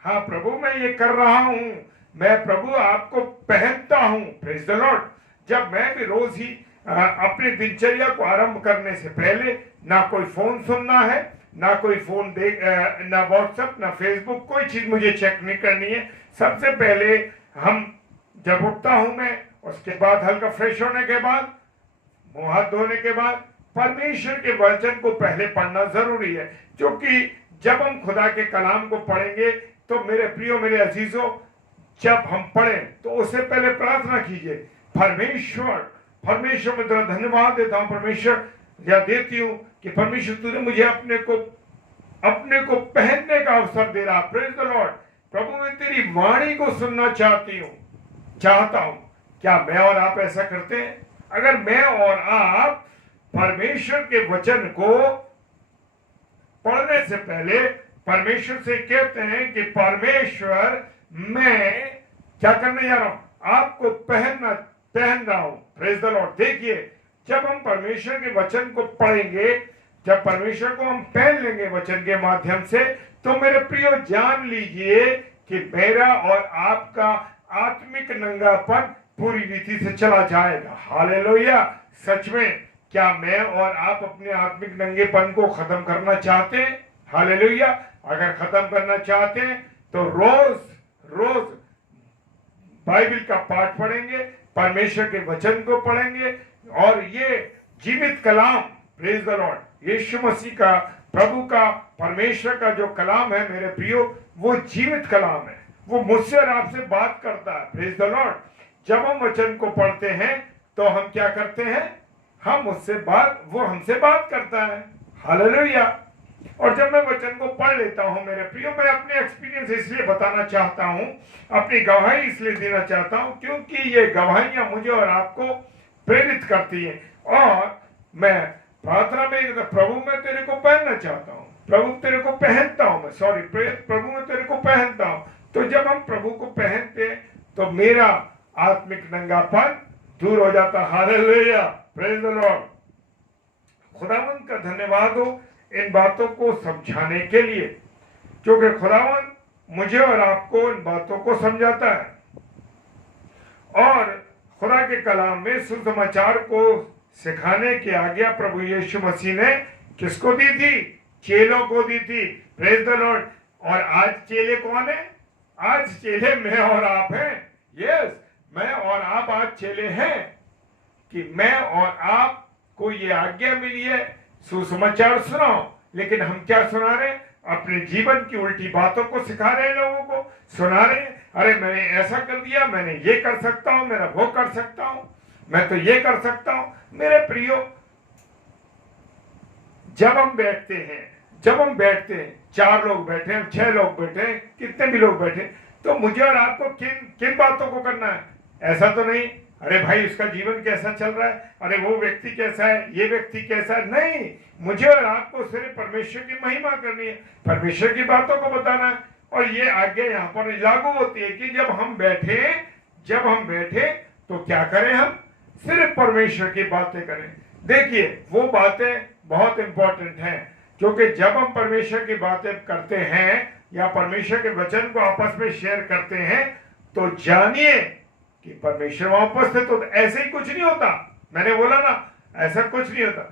प्रभु, मैं ये कर रहा हूं, मैं प्रभु आपको पहनता हूं। Praise the Lord. जब मैं भी रोज ही अपनी दिनचर्या को आरंभ करने से पहले ना कोई फोन सुनना है, ना कोई फोन ना व्हाट्सएप, ना फेसबुक, कोई चीज मुझे चेक नहीं करनी है। सबसे पहले जब उठता हूं मैं, उसके बाद हल्का फ्रेश होने के बाद, मुंह हाथ धोने के बाद परमेश्वर के वचन को पहले पढ़ना जरूरी है। क्योंकि जब हम खुदा के कलाम को पढ़ेंगे तो मेरे प्रियो, मेरे अजीजों, जब हम पढ़ें तो उससे पहले प्रार्थना कीजिए, परमेश्वर मैं तेरा धन्यवाद देता हूं, परमेश्वर या देती हूं कि परमेश्वर तूने मुझे अपने को पहनने का अवसर दे रहा। Praise the Lord. प्रभु, मैं तेरी वाणी को सुनना चाहता हूं। क्या मैं और आप ऐसा करते हैं? अगर मैं और आप परमेश्वर के वचन को पढ़ने से पहले परमेश्वर से कहते हैं कि परमेश्वर, मैं क्या करने जा रहा हूं? आपको पहन रहा हूं। Praise the Lord. देखिए, जब हम परमेश्वर के वचन को पढ़ेंगे जब परमेश्वर को हम पहन लेंगे वचन के माध्यम से, तो मेरे प्रियो जान लीजिए कि मेरा और आपका आत्मिक नंगापन पूरी रीति से चला जाएगा। हालेलुया। सच में क्या मैं और आप अपने आत्मिक नंगेपन को खत्म करना चाहते हैं? हालेलुया। अगर खत्म करना चाहते हैं तो रोज रोज बाइबल का पाठ पढ़ेंगे, परमेश्वर के वचन को पढ़ेंगे, और ये जीवित कलाम, प्रेज द लॉर्ड, यीशु मसीह का, प्रभु का, परमेश्वर का जो कलाम है मेरे प्रियो, वो जीवित कलाम है। वो मुझसे और आपसे बात करता है। Praise the Lord. जब हम वचन को पढ़ते हैं तो हम क्या करते हैं? वो हमसे बात करता है। हालेलुया। और जब मैं वचन को पढ़ लेता हूं मेरे प्रियो, मैं अपने एक्सपीरियंस इसलिए बताना चाहता हूं, अपनी गवाही इसलिए देना चाहता हूं, क्योंकि ये गवाहियां मुझे और आपको प्रेरित करती हैं। और मैं प्रार्थना में प्रभु मैं तेरे को पहनना चाहता हूं, प्रभु तेरे को पहनता हूं, मैं सॉरी प्रभु मैं तेरे को पहनता हूं। तो जब हम प्रभु को पहनते हैं तो मेरा आत्मिक नंगापन दूर हो जाता। हालेलुया। Praise the Lord. खुदावंद का धन्यवाद हो इन बातों को समझाने के लिए, क्योंकि खुदावंद मुझे और आपको इन बातों को समझाता है। और खुदा के कलाम में सुसमाचार को सिखाने की आज्ञा प्रभु यीशु मसीह ने किसको दी थी? चेलों को दी थी। Praise the Lord. और आज चेले कौन है? आज चेले मैं और आप हैं। यस, मैं और आप आज चेले हैं कि मैं और आप को ये आज्ञा मिली है सुसमाचार सुनाओ। लेकिन हम क्या सुना रहे हैं? अपने जीवन की उल्टी बातों को सिखा रहे हैं, लोगों को सुना रहे हैं। अरे मैंने ऐसा कर दिया, मैंने ये कर सकता हूं, मेरा वो कर सकता हूं, मैं तो ये कर सकता हूं। मेरे प्रियो, जब हम बैठते हैं 4 लोग बैठे हैं, 6 लोग बैठे हैं, कितने भी लोग बैठे, तो मुझे और आपको किन बातों को करना है? ऐसा तो नहीं अरे भाई उसका जीवन कैसा चल रहा है, अरे वो व्यक्ति कैसा है, ये व्यक्ति कैसा है। नहीं, मुझे और आपको सिर्फ परमेश्वर की महिमा करनी है, परमेश्वर की बातों को बताना है। और ये आज्ञा यहाँ पर लागू होती है कि जब हम बैठे तो क्या करें? हम सिर्फ परमेश्वर की बातें करें। देखिए, वो बातें बहुत इंपॉर्टेंट हैं, क्योंकि जब हम परमेश्वर की बातें करते हैं या परमेश्वर के वचन को आपस में शेयर करते हैं, तो जानिए कि परमेश्वर वहां उपस्थित होता। ऐसे ही कुछ नहीं होता। मैंने बोला ना, ऐसा कुछ नहीं होता।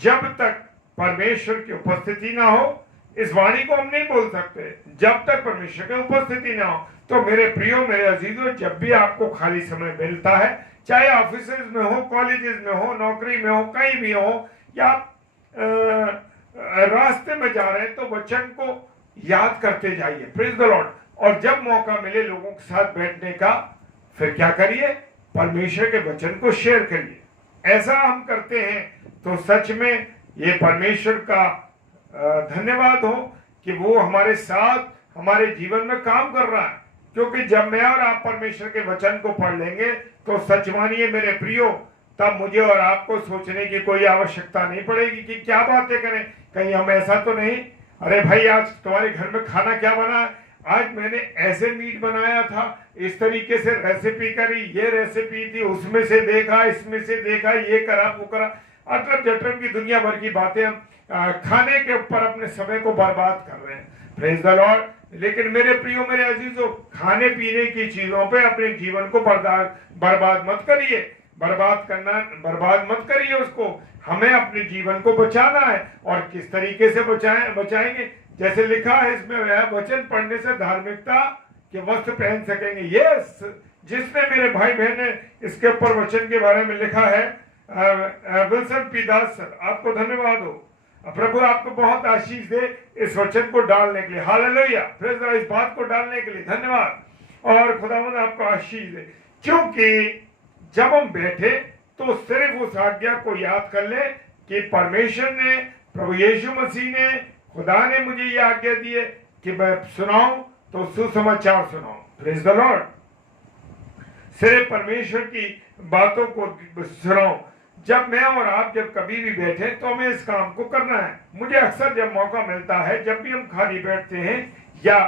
जब तक परमेश्वर की उपस्थिति ना हो, इस वाणी को हम नहीं बोल सकते। जब तक परमेश्वर की उपस्थिति ना हो, तो मेरे प्रियो, मेरे अजीजों, जब भी आपको खाली समय मिलता है, चाहे ऑफिस में हो, कॉलेजेस में हो, नौकरी में हो, कहीं भी हो, या रास्ते में जा रहे हैं, तो वचन को याद करते जाइए। Praise the Lord. और जब मौका मिले लोगों के साथ बैठने का, फिर क्या करिए? परमेश्वर के वचन को शेयर करिए। ऐसा हम करते हैं तो सच में ये परमेश्वर का धन्यवाद हो कि वो हमारे साथ हमारे जीवन में काम कर रहा है। क्योंकि जब मैं और आप परमेश्वर के वचन को पढ़ लेंगे, तो सच मानिए मेरे प्रियो, तब मुझे और आपको सोचने की कोई आवश्यकता नहीं पड़ेगी कि क्या बातें करें। कहीं हम ऐसा तो नहीं, अरे भाई आज तुम्हारे घर में खाना क्या बना? आज मैंने ऐसे मीट बनाया था, इस तरीके से रेसिपी करी, ये रेसिपी थी, उसमें से देखा, इसमें से देखा, ये करा, वो करा, अटरम जटरम की दुनिया भर की बातें हम खाने के ऊपर अपने समय को बर्बाद कर रहे हैं। Praise the Lord. लेकिन मेरे प्रियो, मेरे अजीजों, खाने पीने की चीजों पे अपने जीवन को बर्बाद मत करिए। बर्बाद मत करिए उसको। हमें अपने जीवन को बचाना है। और किस तरीके से बचाएंगे? जैसे लिखा है इसमें, वचन पढ़ने से धार्मिकता के वस्त्र पहन सकेंगे। यस, जिसने मेरे भाई बहन ने इसके ऊपर वचन के बारे में लिखा है, विल्सन पी दास सर, आपको धन्यवाद हो। प्रभु आपको बहुत आशीष दे इस वचन को डालने के लिए। हालेलुया। Praise the Lord. इस बात को डालने के लिए धन्यवाद, और खुदावंद आपको आशीष दे। क्योंकि जब हम बैठे तो सिर्फ उस आज्ञा को याद कर ले कि परमेश्वर ने, प्रभु यीशु मसीह ने, खुदा ने मुझे ये आज्ञा दी है कि मैं सुनाऊं तो सुसमाचार सुनाऊं। Praise the Lord. सिर्फ परमेश्वर की बातों को सुनाऊं। जब मैं और आप जब कभी भी बैठे तो हमें इस काम को करना है। मुझे अक्सर जब मौका मिलता है, जब भी हम खाली बैठते हैं या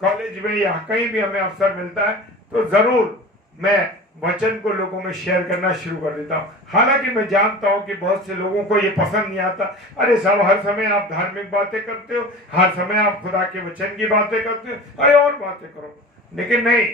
कॉलेज में या कहीं भी हमें अवसर मिलता है, तो जरूर मैं वचन को लोगों में शेयर करना शुरू कर देता हूँ। हालांकि मैं जानता हूँ कि बहुत से लोगों को ये पसंद नहीं आता। अरे साहब, हर समय आप धार्मिक बातें करते हो, हर समय आप खुदा के वचन की बातें करते हो, अरे और बातें करो। लेकिन नहीं,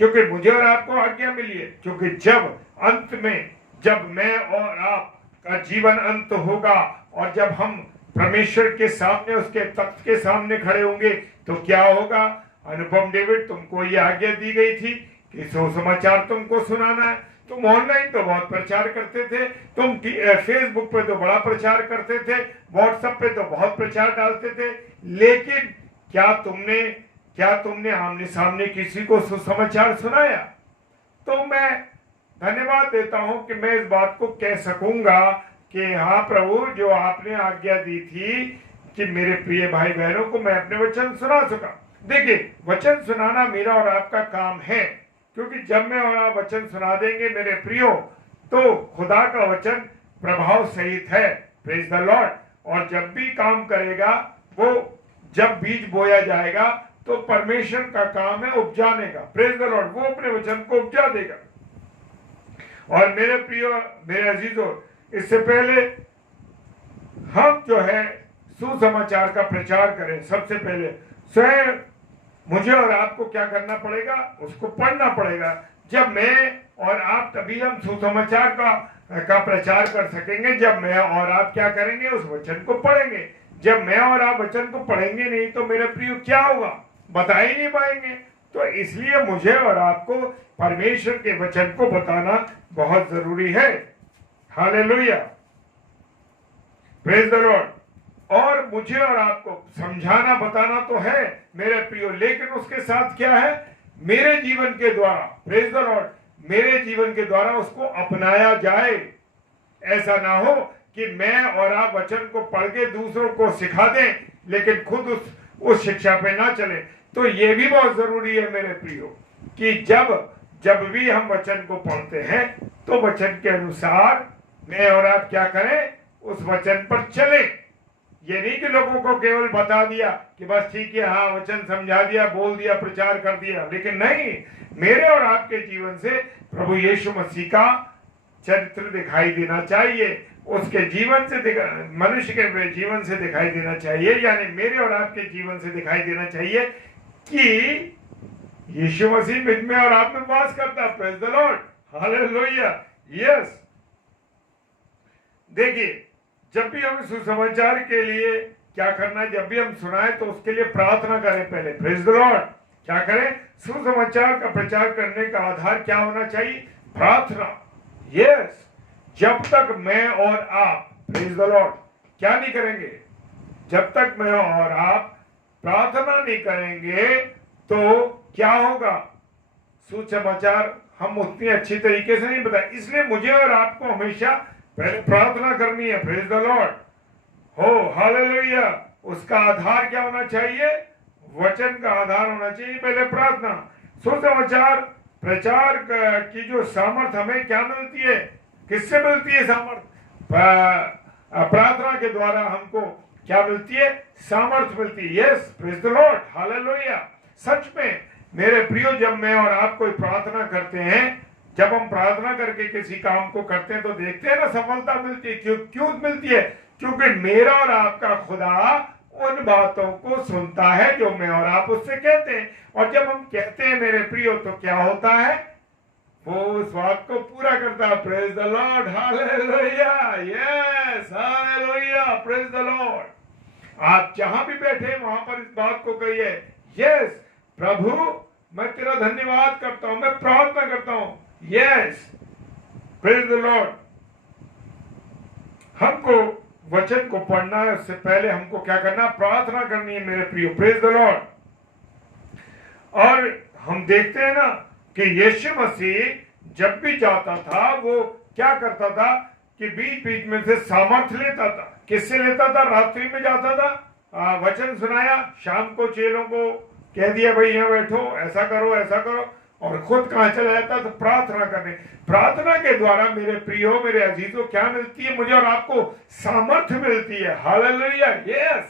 क्योंकि मुझे और आपको आज्ञा मिली है, क्योंकि जब अंत में, जब मैं और आप का जीवन अंत होगा और जब हम परमेश्वर के सामने, उसके तख्त के सामने खड़े होंगे, तो क्या होगा? अनुपम डेविड, तुमको ये आज्ञा दी गई थी कि सुसमाचार तुमको सुनाना है। तुम ऑनलाइन तो बहुत प्रचार करते थे, तुम फेसबुक पे तो बड़ा प्रचार करते थे, व्हाट्सएप पे तो बहुत प्रचार डालते थे, लेकिन क्या तुमने आमने सामने किसी को सुसमाचार सुनाया? तो मैं धन्यवाद देता हूं कि मैं इस बात को कह सकूंगा कि हाँ प्रभु, जो आपने आज्ञा दी थी कि मेरे प्रिय भाई बहनों को मैं अपने वचन सुना सका। देखिए, वचन सुनाना मेरा और आपका काम है, क्योंकि जब मैं और आप वचन सुना देंगे मेरे प्रियो, तो खुदा का वचन प्रभाव सहित है। Praise the Lord. और जब भी काम करेगा, वो जब बीज बोया जाएगा तो परमेश्वर का काम है उपजाने का। Praise the Lord. वो अपने वचन को उपजा देगा। और मेरे प्रियो, मेरे अजीजों, इससे पहले हम जो है सुसमाचार का प्रचार करें, सबसे पहले स्वयं मुझे और आपको क्या करना पड़ेगा? उसको पढ़ना पड़ेगा। जब मैं और आप, तभी हम सुसमाचार का प्रचार कर सकेंगे। जब मैं और आप क्या करेंगे? उस वचन को पढ़ेंगे। जब मैं और आप वचन को पढ़ेंगे नहीं तो मेरे प्रियो क्या होगा? बता ही नहीं पाएंगे। तो इसलिए मुझे और आपको परमेश्वर के वचन को बताना बहुत जरूरी है। Hallelujah, praise the Lord. और मुझे और आपको समझाना, बताना तो है मेरे प्रियो, लेकिन उसके साथ क्या है? मेरे जीवन के द्वारा, प्रेज द लॉर्ड, मेरे जीवन के द्वारा उसको अपनाया जाए। ऐसा ना हो कि मैं और आप वचन को पढ़ के दूसरों को सिखा दें, लेकिन खुद उस शिक्षा पे ना चले। तो ये भी बहुत जरूरी है मेरे प्रियो कि जब भी हम वचन को पढ़ते हैं तो वचन के अनुसार मैं और आप क्या करें? उस वचन पर चले। ये नहीं कि लोगों को केवल बता दिया कि बस ठीक है, हाँ वचन समझा दिया, बोल दिया, प्रचार कर दिया, लेकिन नहीं, मेरे और आपके जीवन से प्रभु यीशु मसीह का चरित्र दिखाई देना चाहिए। उसके जीवन से, मनुष्य के जीवन से दिखाई देना चाहिए, यानी मेरे और आपके जीवन से दिखाई देना चाहिए कि यीशु मसीह मुझ में और आप में वास करता है। Praise the Lord, hallelujah, yes. देखिए, जब भी हम सुसमाचार के लिए क्या करना है? जब भी हम सुनाए तो उसके लिए प्रार्थना करें पहले। Praise the Lord. क्या करें? सुसमाचार का प्रचार करने का आधार क्या होना चाहिए? प्रार्थना। यस। जब तक मैं और आप, प्रेज द लॉर्ड, क्या नहीं करेंगे? जब तक मैं और आप प्रार्थना नहीं करेंगे तो क्या होगा? सुसमाचार हम उतनी अच्छी तरीके से नहीं बताए। इसलिए मुझे और आपको हमेशा पहले प्रार्थना करनी है। प्रेज द लॉर्ड, हो हालेलुया। उसका आधार क्या होना चाहिए? वचन का आधार होना चाहिए पहले प्रार्थना। सुसमाचार प्रचार की जो सामर्थ हमें क्या मिलती है? किससे मिलती है सामर्थ? प्रार्थना के द्वारा हमको क्या मिलती है? सामर्थ मिलती है। Yes, praise the Lord, hallelujah. सच में मेरे प्रियो, जब मैं और आप कोई प्रार्थना करते हैं, जब हम प्रार्थना करके किसी काम को करते हैं तो देखते हैं ना, सफलता मिलती है। क्यों मिलती है? क्योंकि मेरा और आपका खुदा उन बातों को सुनता है जो मैं और आप उससे कहते हैं। और जब हम कहते हैं मेरे प्रियो, तो क्या होता है? वो उस बात को पूरा करता है। Praise the Lord, hallelujah, yes, hallelujah, praise the Lord. आप जहां भी बैठे वहां पर इस बात को कहिए, यस प्रभु, मैं तेरा धन्यवाद करता हूं, मैं प्रार्थना करता हूं। Yes, praise the Lord. हमको वचन को पढ़ना है, उससे पहले हमको क्या करना? प्रार्थना करनी है मेरे प्रियो। Praise the Lord. और हम देखते हैं ना कि यीशु मसीह जब भी जाता था, वो क्या करता था कि बीच बीच में से सामर्थ लेता था। किससे लेता था? रात्रि में जाता था, वचन सुनाया, शाम को चेलों को कह दिया भाई यहाँ बैठो, ऐसा करो, ऐसा करो, और खुद कहां चला जाता? तो प्रार्थना करने। प्रार्थना के द्वारा मेरे प्रियो, मेरे अजीजों, क्या मिलती है? मुझे और आपको सामर्थ मिलती है। हालेलुया, यस,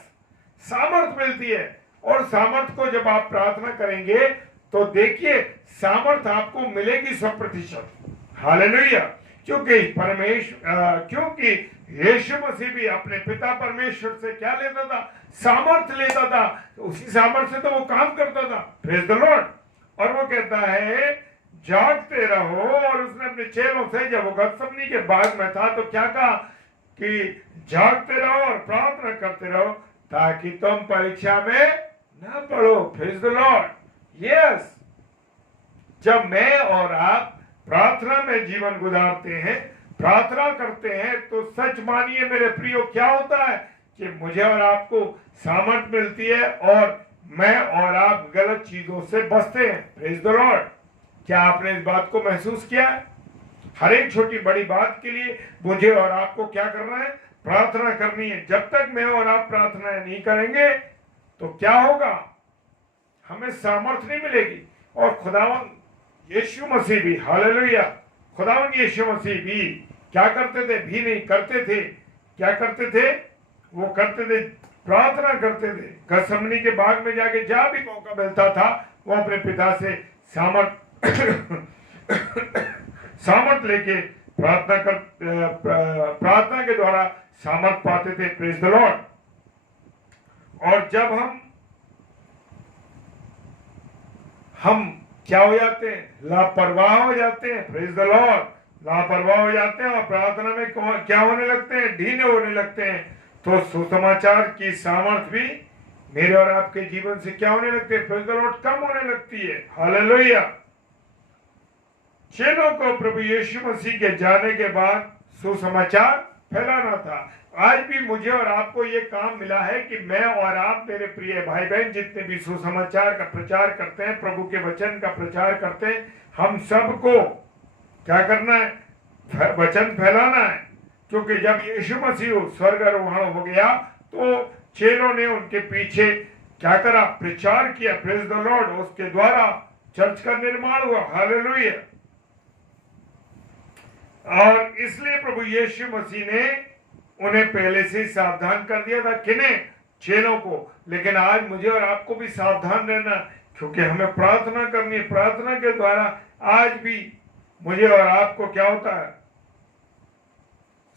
सामर्थ मिलती है। और सामर्थ को जब आप प्रार्थना करेंगे तो देखिए सामर्थ आपको मिलेगी 100%। हालेलुया। क्योंकि यीशु मसीह भी अपने पिता परमेश्वर से क्या लेता था? सामर्थ लेता था। उसी सामर्थ से तो वो काम करता था। Praise the Lord. और वो कहता है जागते रहो। और उसने अपने चेलों से जब वो गतसमनी के बाग में था तो क्या कहा कि जागते रहो और प्रार्थना करते रहो ताकि तुम परीक्षा में ना पढ़ो। Praise the Lord. यस, जब मैं और आप प्रार्थना में जीवन गुजारते हैं, प्रार्थना करते हैं, तो सच मानिए मेरे प्रियो क्या होता है कि मुझे और आपको सामर्थ मिलती है और मैं और आप गलत चीजों से बचते हैं। Praise the Lord. क्या आपने इस बात को महसूस किया है? हर एक छोटी बड़ी बात के लिए मुझे और आपको क्या करना है? प्रार्थना करनी है। जब तक मैं और आप प्रार्थना नहीं करेंगे तो क्या होगा? हमें सामर्थ नहीं मिलेगी। और खुदावन यीशु मसीह भी, हालेलुया, खुदावन यीशु मसीह भी क्या करते थे? भी नहीं करते थे। क्या करते थे? वो करते थे, प्रार्थना करते थे। गतसमनी के बाग में जाके जहां भी मौका मिलता था वो अपने पिता से सामर्थ लेके प्रार्थना के द्वारा सामर्थ पाते थे। Praise the Lord. और जब हम क्या हो जाते हैं? लापरवाह हो जाते हैं। Praise the Lord. लापरवाह हो जाते हैं और प्रार्थना में क्या होने लगते हैं? ढीले होने लगते हैं। तो सुसमाचार की सामर्थ भी मेरे और आपके जीवन से क्या होने लगती है? प्रेज द लॉर्ड, कम होने लगती है। हालेलुया। चेलों को प्रभु यीशु मसीह के जाने के बाद सुसमाचार फैलाना था। आज भी मुझे और आपको ये काम मिला है कि मैं और आप, मेरे प्रिय भाई बहन, जितने भी सुसमाचार का प्रचार करते हैं, प्रभु के वचन का प्रचार करते हैं, हम सबको क्या करना है? वचन फैलाना है। क्योंकि जब यीशु मसीह स्वर्गारोहण हो गया तो चेलों ने उनके पीछे क्या करा? प्रचार किया। Praise the Lord. उसके द्वारा चर्च का निर्माण हुआ। हालेलुया। और इसलिए प्रभु यीशु मसीह ने उन्हें पहले से ही सावधान कर दिया था। किन्हें? चेलों को। लेकिन आज मुझे और आपको भी सावधान रहना, क्योंकि हमें प्रार्थना करनी है। प्रार्थना के द्वारा आज भी मुझे और आपको क्या होता है?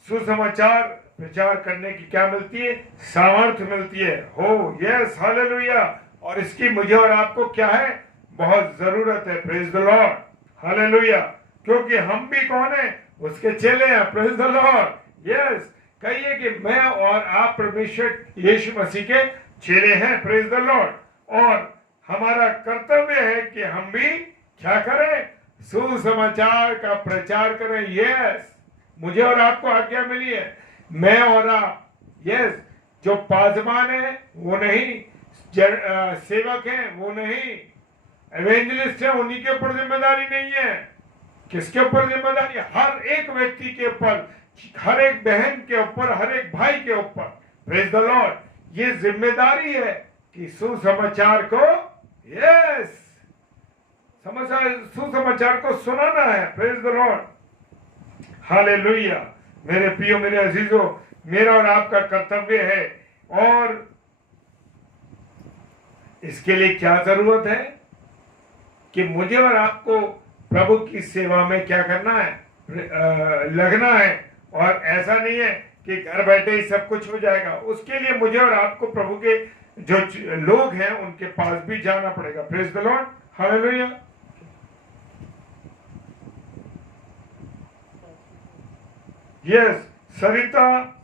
सुसमाचार प्रचार करने की क्या मिलती है? सामर्थ्य मिलती है। हो यस, हालेलुया। और इसकी मुझे और आपको क्या है? बहुत जरूरत है। Praise the Lord. हालेलुया। क्योंकि हम भी कौन है? उसके चेले हैं। Praise the Lord. यस, कहिए कि मैं और आप परमेश्वर यीशु मसीह के चेले हैं। Praise the Lord. और हमारा कर्तव्य है कि हम भी क्या करें? सुसमाचार का प्रचार करें। यस, मुझे और आपको आज्ञा मिली है। मैं और आप, यस, जो पासवान है वो नहीं, सेवक हैं वो नहीं, एवेंजलिस्ट है, उन्हीं के ऊपर जिम्मेदारी नहीं है। किसके ऊपर जिम्मेदारी है? हर एक व्यक्ति के ऊपर, हर एक बहन के ऊपर, हर एक भाई के ऊपर। Praise the Lord. ये जिम्मेदारी है कि सुसमाचार को, यस, सुसमाचार को सुनाना है। Praise the Lord. हालेलुया। मेरे प्रियो, मेरे अजीजों, मेरा और आपका कर्तव्य है। और इसके लिए क्या जरूरत है कि मुझे और आपको प्रभु की सेवा में क्या करना है? लगना है। और ऐसा नहीं है कि घर बैठे ही सब कुछ हो जाएगा। उसके लिए मुझे और आपको प्रभु के जो लोग हैं उनके पास भी जाना पड़ेगा। Praise the Lord. Hallelujah. Yes, Sarita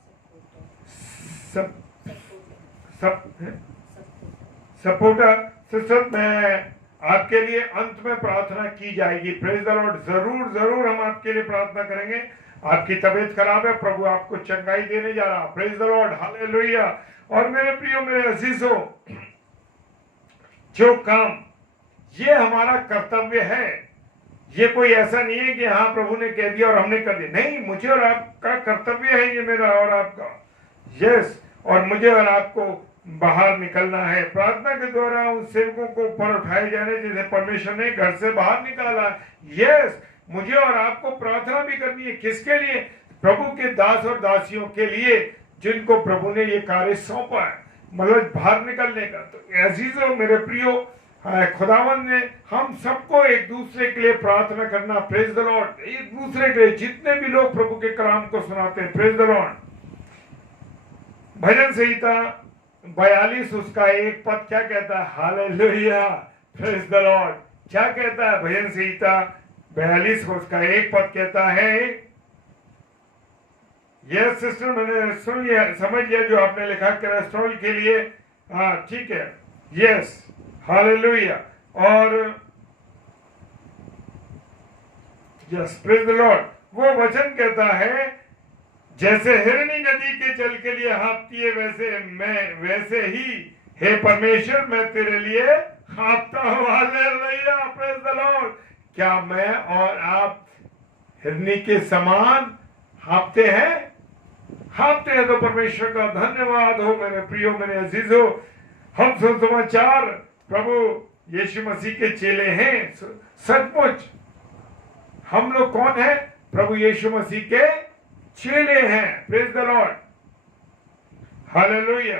supporter sister, मैं आपके लिए अंत में प्रार्थना की जाएगी। Praise the Lord. जरूर जरूर हम आपके लिए प्रार्थना करेंगे। आपकी तबीयत खराब है, प्रभु आपको चंगाई देने जा रहा। Praise the Lord. हालेलुया। और मेरे प्रियो, मेरे अजीजों, जो काम ये हमारा कर्तव्य है, ये कोई ऐसा नहीं है कि हाँ प्रभु ने कह दिया और हमने कर दिया। नहीं, मुझे और आपका कर्तव्य है ये, मेरा और आपका। यस, और मुझे और आपको बाहर निकलना है। प्रार्थना के द्वारा उन सेवकों को ऊपर उठाए जाने जिन्हें परमेश्वर ने घर से बाहर निकाला। यस, मुझे और आपको प्रार्थना भी करनी है। किसके लिए? प्रभु के दास और दासियों के लिए, जिनको प्रभु ने ये कार्य सौंपा है, मतलब बाहर निकलने का। तो अजीजों, मेरे प्रियो, खुदावन ने हम सबको एक दूसरे के लिए प्रार्थना करना, प्रेज द लॉर्ड, एक दूसरे के लिए, जितने भी लोग प्रभु के कलाम को सुनाते हैं, प्रेज द लॉर्ड। भजन संहिता 42 उसका एक पद क्या कहता है? Hallelujah, praise the Lord. क्या कहता है भजन संहिता 42 उसका एक पद कहता है, यस सिस्टर मैंने सुन लिया, समझ लिया जो आपने लिखा कोलेस्ट्रॉल के लिए, हाँ ठीक है, यस हालेलुया। और यस प्रेज द लॉर्ड। वो वचन कहता है, जैसे हिरनी नदी के जल के लिए हाँफती है वैसे ही हे परमेश्वर मैं तेरे लिए हाँफता हूं। Hallelujah, praise the Lord. क्या मैं और आप हिरनी के समान हाँफते हैं? हाँफते हैं तो परमेश्वर का धन्यवाद हो मेरे प्रियो, मेरे अजीजो। हम सुसमाचार प्रभु यीशु मसीह के चेले हैं, सचमुच हम लोग कौन है? प्रभु यीशु मसीह के चेले हैं, praise the Lord, hallelujah,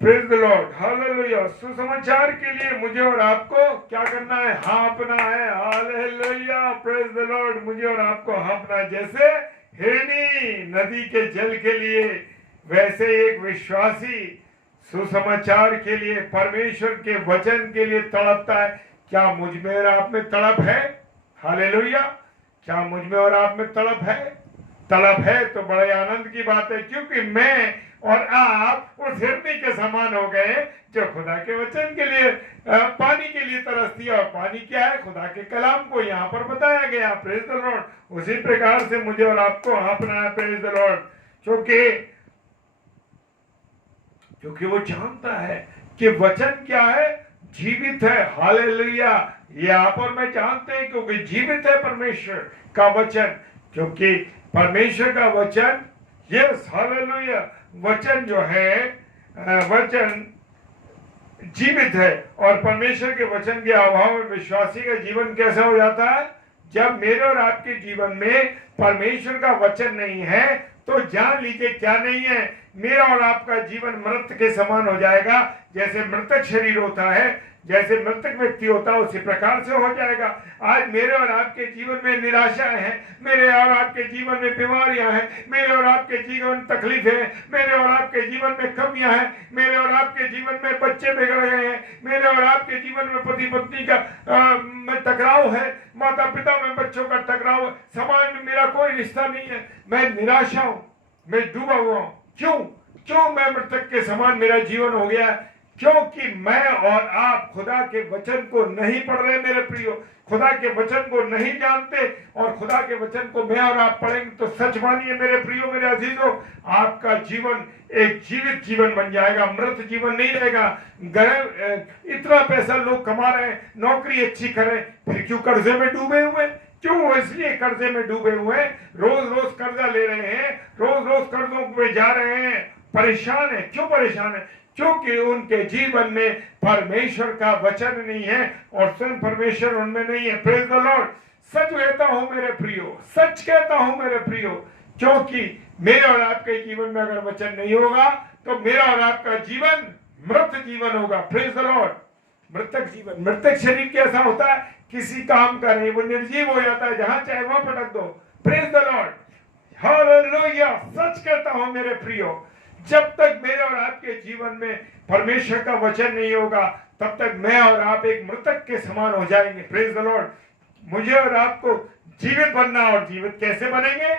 praise the Lord, hallelujah. सुसमाचार के लिए मुझे और आपको क्या करना है? हाँफना है, हालेलुया, प्रेज द लॉर्ड। मुझे और आपको हाँफना, जैसे हिरनी नदी के जल के लिए वैसे एक विश्वासी सुसमाचार के लिए, परमेश्वर के वचन के लिए तड़पता है। क्या मुझ में और आप में तड़प है? हालेलुया, क्या मुझ में और आप में तड़प है? तड़प है तो बड़े आनंद की बात है, क्योंकि मैं और आप उस हिरनी के समान हो गए जो खुदा के वचन के लिए, पानी के लिए तरसती है। और पानी क्या है? खुदा के कलाम को यहाँ पर बताया गया, प्रेज द लॉर्ड। उसी प्रकार से मुझे और आपको हाँफना है, प्रेज द लॉर्ड, क्योंकि वो जानता है कि वचन क्या है? जीवित है, हालेलुया। ये आप और मैं जानते हैं क्योंकि जीवित है परमेश्वर का वचन, क्योंकि परमेश्वर का वचन, यस हालेलुया, वचन जो है वचन जीवित है। और परमेश्वर के वचन के अभाव में विश्वासी का जीवन कैसा हो जाता है? जब मेरे और आपके जीवन में परमेश्वर का वचन नहीं है तो जान लीजिए क्या नहीं है, मेरा और आपका जीवन मृत के समान हो जाएगा। जैसे मृतक शरीर होता है, जैसे मृतक व्यक्ति होता है, उसी प्रकार से हो जाएगा। आज मेरे और आपके जीवन में निराशा है, मेरे और आपके जीवन में बीमारियां हैं, मेरे और आपके जीवन में तकलीफें हैं, मेरे और आपके जीवन में कमियां हैं, मेरे और आपके जीवन में बच्चे बिगड़ गए हैं, मेरे और आपके जीवन में पति पत्नी का में टकराव है, माता पिता में बच्चों का टकराव है, समाज में मेरा कोई रिश्ता नहीं है, मैं निराशा हूं, मैं डूबा हुआ हूं। क्यों मैं मृतक के समान मेरा जीवन हो गया? क्योंकि मैं और आप खुदा के वचन को नहीं पढ़ रहे मेरे प्रियो, खुदा के वचन को नहीं जानते। और खुदा के वचन को मैं और आप पढ़ेंगे तो सच मानिए मेरे प्रियो, मेरे अजीजों, आपका जीवन एक जीवित जीवन बन जाएगा, मृत जीवन नहीं रहेगा। इतना पैसा लोग कमा रहे हैं, नौकरी अच्छी करें, फिर क्यों कर्जे में डूबे हुए? क्यों? इसलिए कर्जे में डूबे हुए हैं, रोज रोज कर्जा ले रहे हैं, रोज रोज कर्जों पे जा रहे हैं, परेशान है। क्यों परेशान है? क्योंकि उनके जीवन में परमेश्वर का वचन नहीं है और स्वयं परमेश्वर उनमें नहीं है। Praise the Lord. सच कहता हूं मेरे प्रियो, सच कहता हूं मेरे प्रियो, क्योंकि मेरे और आपके जीवन में अगर वचन नहीं होगा तो मेरा और आपका जीवन मृत जीवन होगा। Praise the Lord. मृतक जीवन, मृतक शरीर कैसा होता है? किसी काम का नहीं, वो निर्जीव हो जाता है, जहां चाहे वहां पटक दो। Praise the Lord, hallelujah. सच कहता हूं मेरे प्रियो, जब तक मेरे और आपके जीवन में परमेश्वर का वचन नहीं होगा तब तक मैं और आप एक मृतक के समान हो जाएंगे। Praise the Lord. मुझे और आपको जीवित बनना, और जीवित कैसे बनेंगे?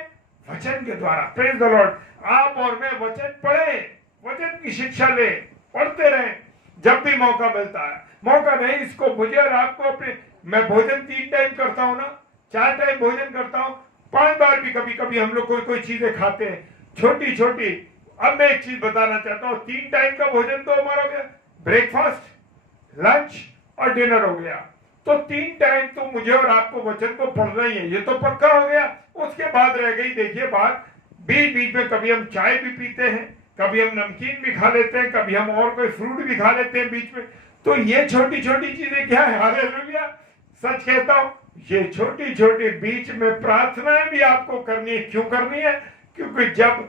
वचन के द्वारा। Praise the Lord. आप और मैं वचन पढ़े, वचन की शिक्षा ले, पढ़ते रहें जब भी मौका मिलता है। मौका नहीं, इसको मुझे और आपको अपने, मैं भोजन 3 टाइम करता हूं ना, 4 टाइम भोजन करता हूं, 5 बार भी कभी कभी हम लोग कोई चीजें खाते हैं छोटी छोटी। अब मैं एक चीज बताना चाहता हूं, 3 टाइम का भोजन तो हमारा हो गया, ब्रेकफास्ट, लंच और डिनर हो गया। तो 3 टाइम तो मुझे और आपको वचन को पढ़ना ही है, ये तो पक्का हो गया। उसके बाद रह गई देखिए बात, बीच बीच में कभी हम चाय भी पीते हैं, कभी हम नमकीन भी खा लेते हैं, कभी हम और कोई फ्रूट भी खा लेते हैं बीच में। तो ये छोटी छोटी चीजें क्या है? हालेलुया। सच कहता हूं, ये छोटी छोटी बीच में प्रार्थनाएं भी आपको करनी है। क्यों करनी है? क्योंकि जब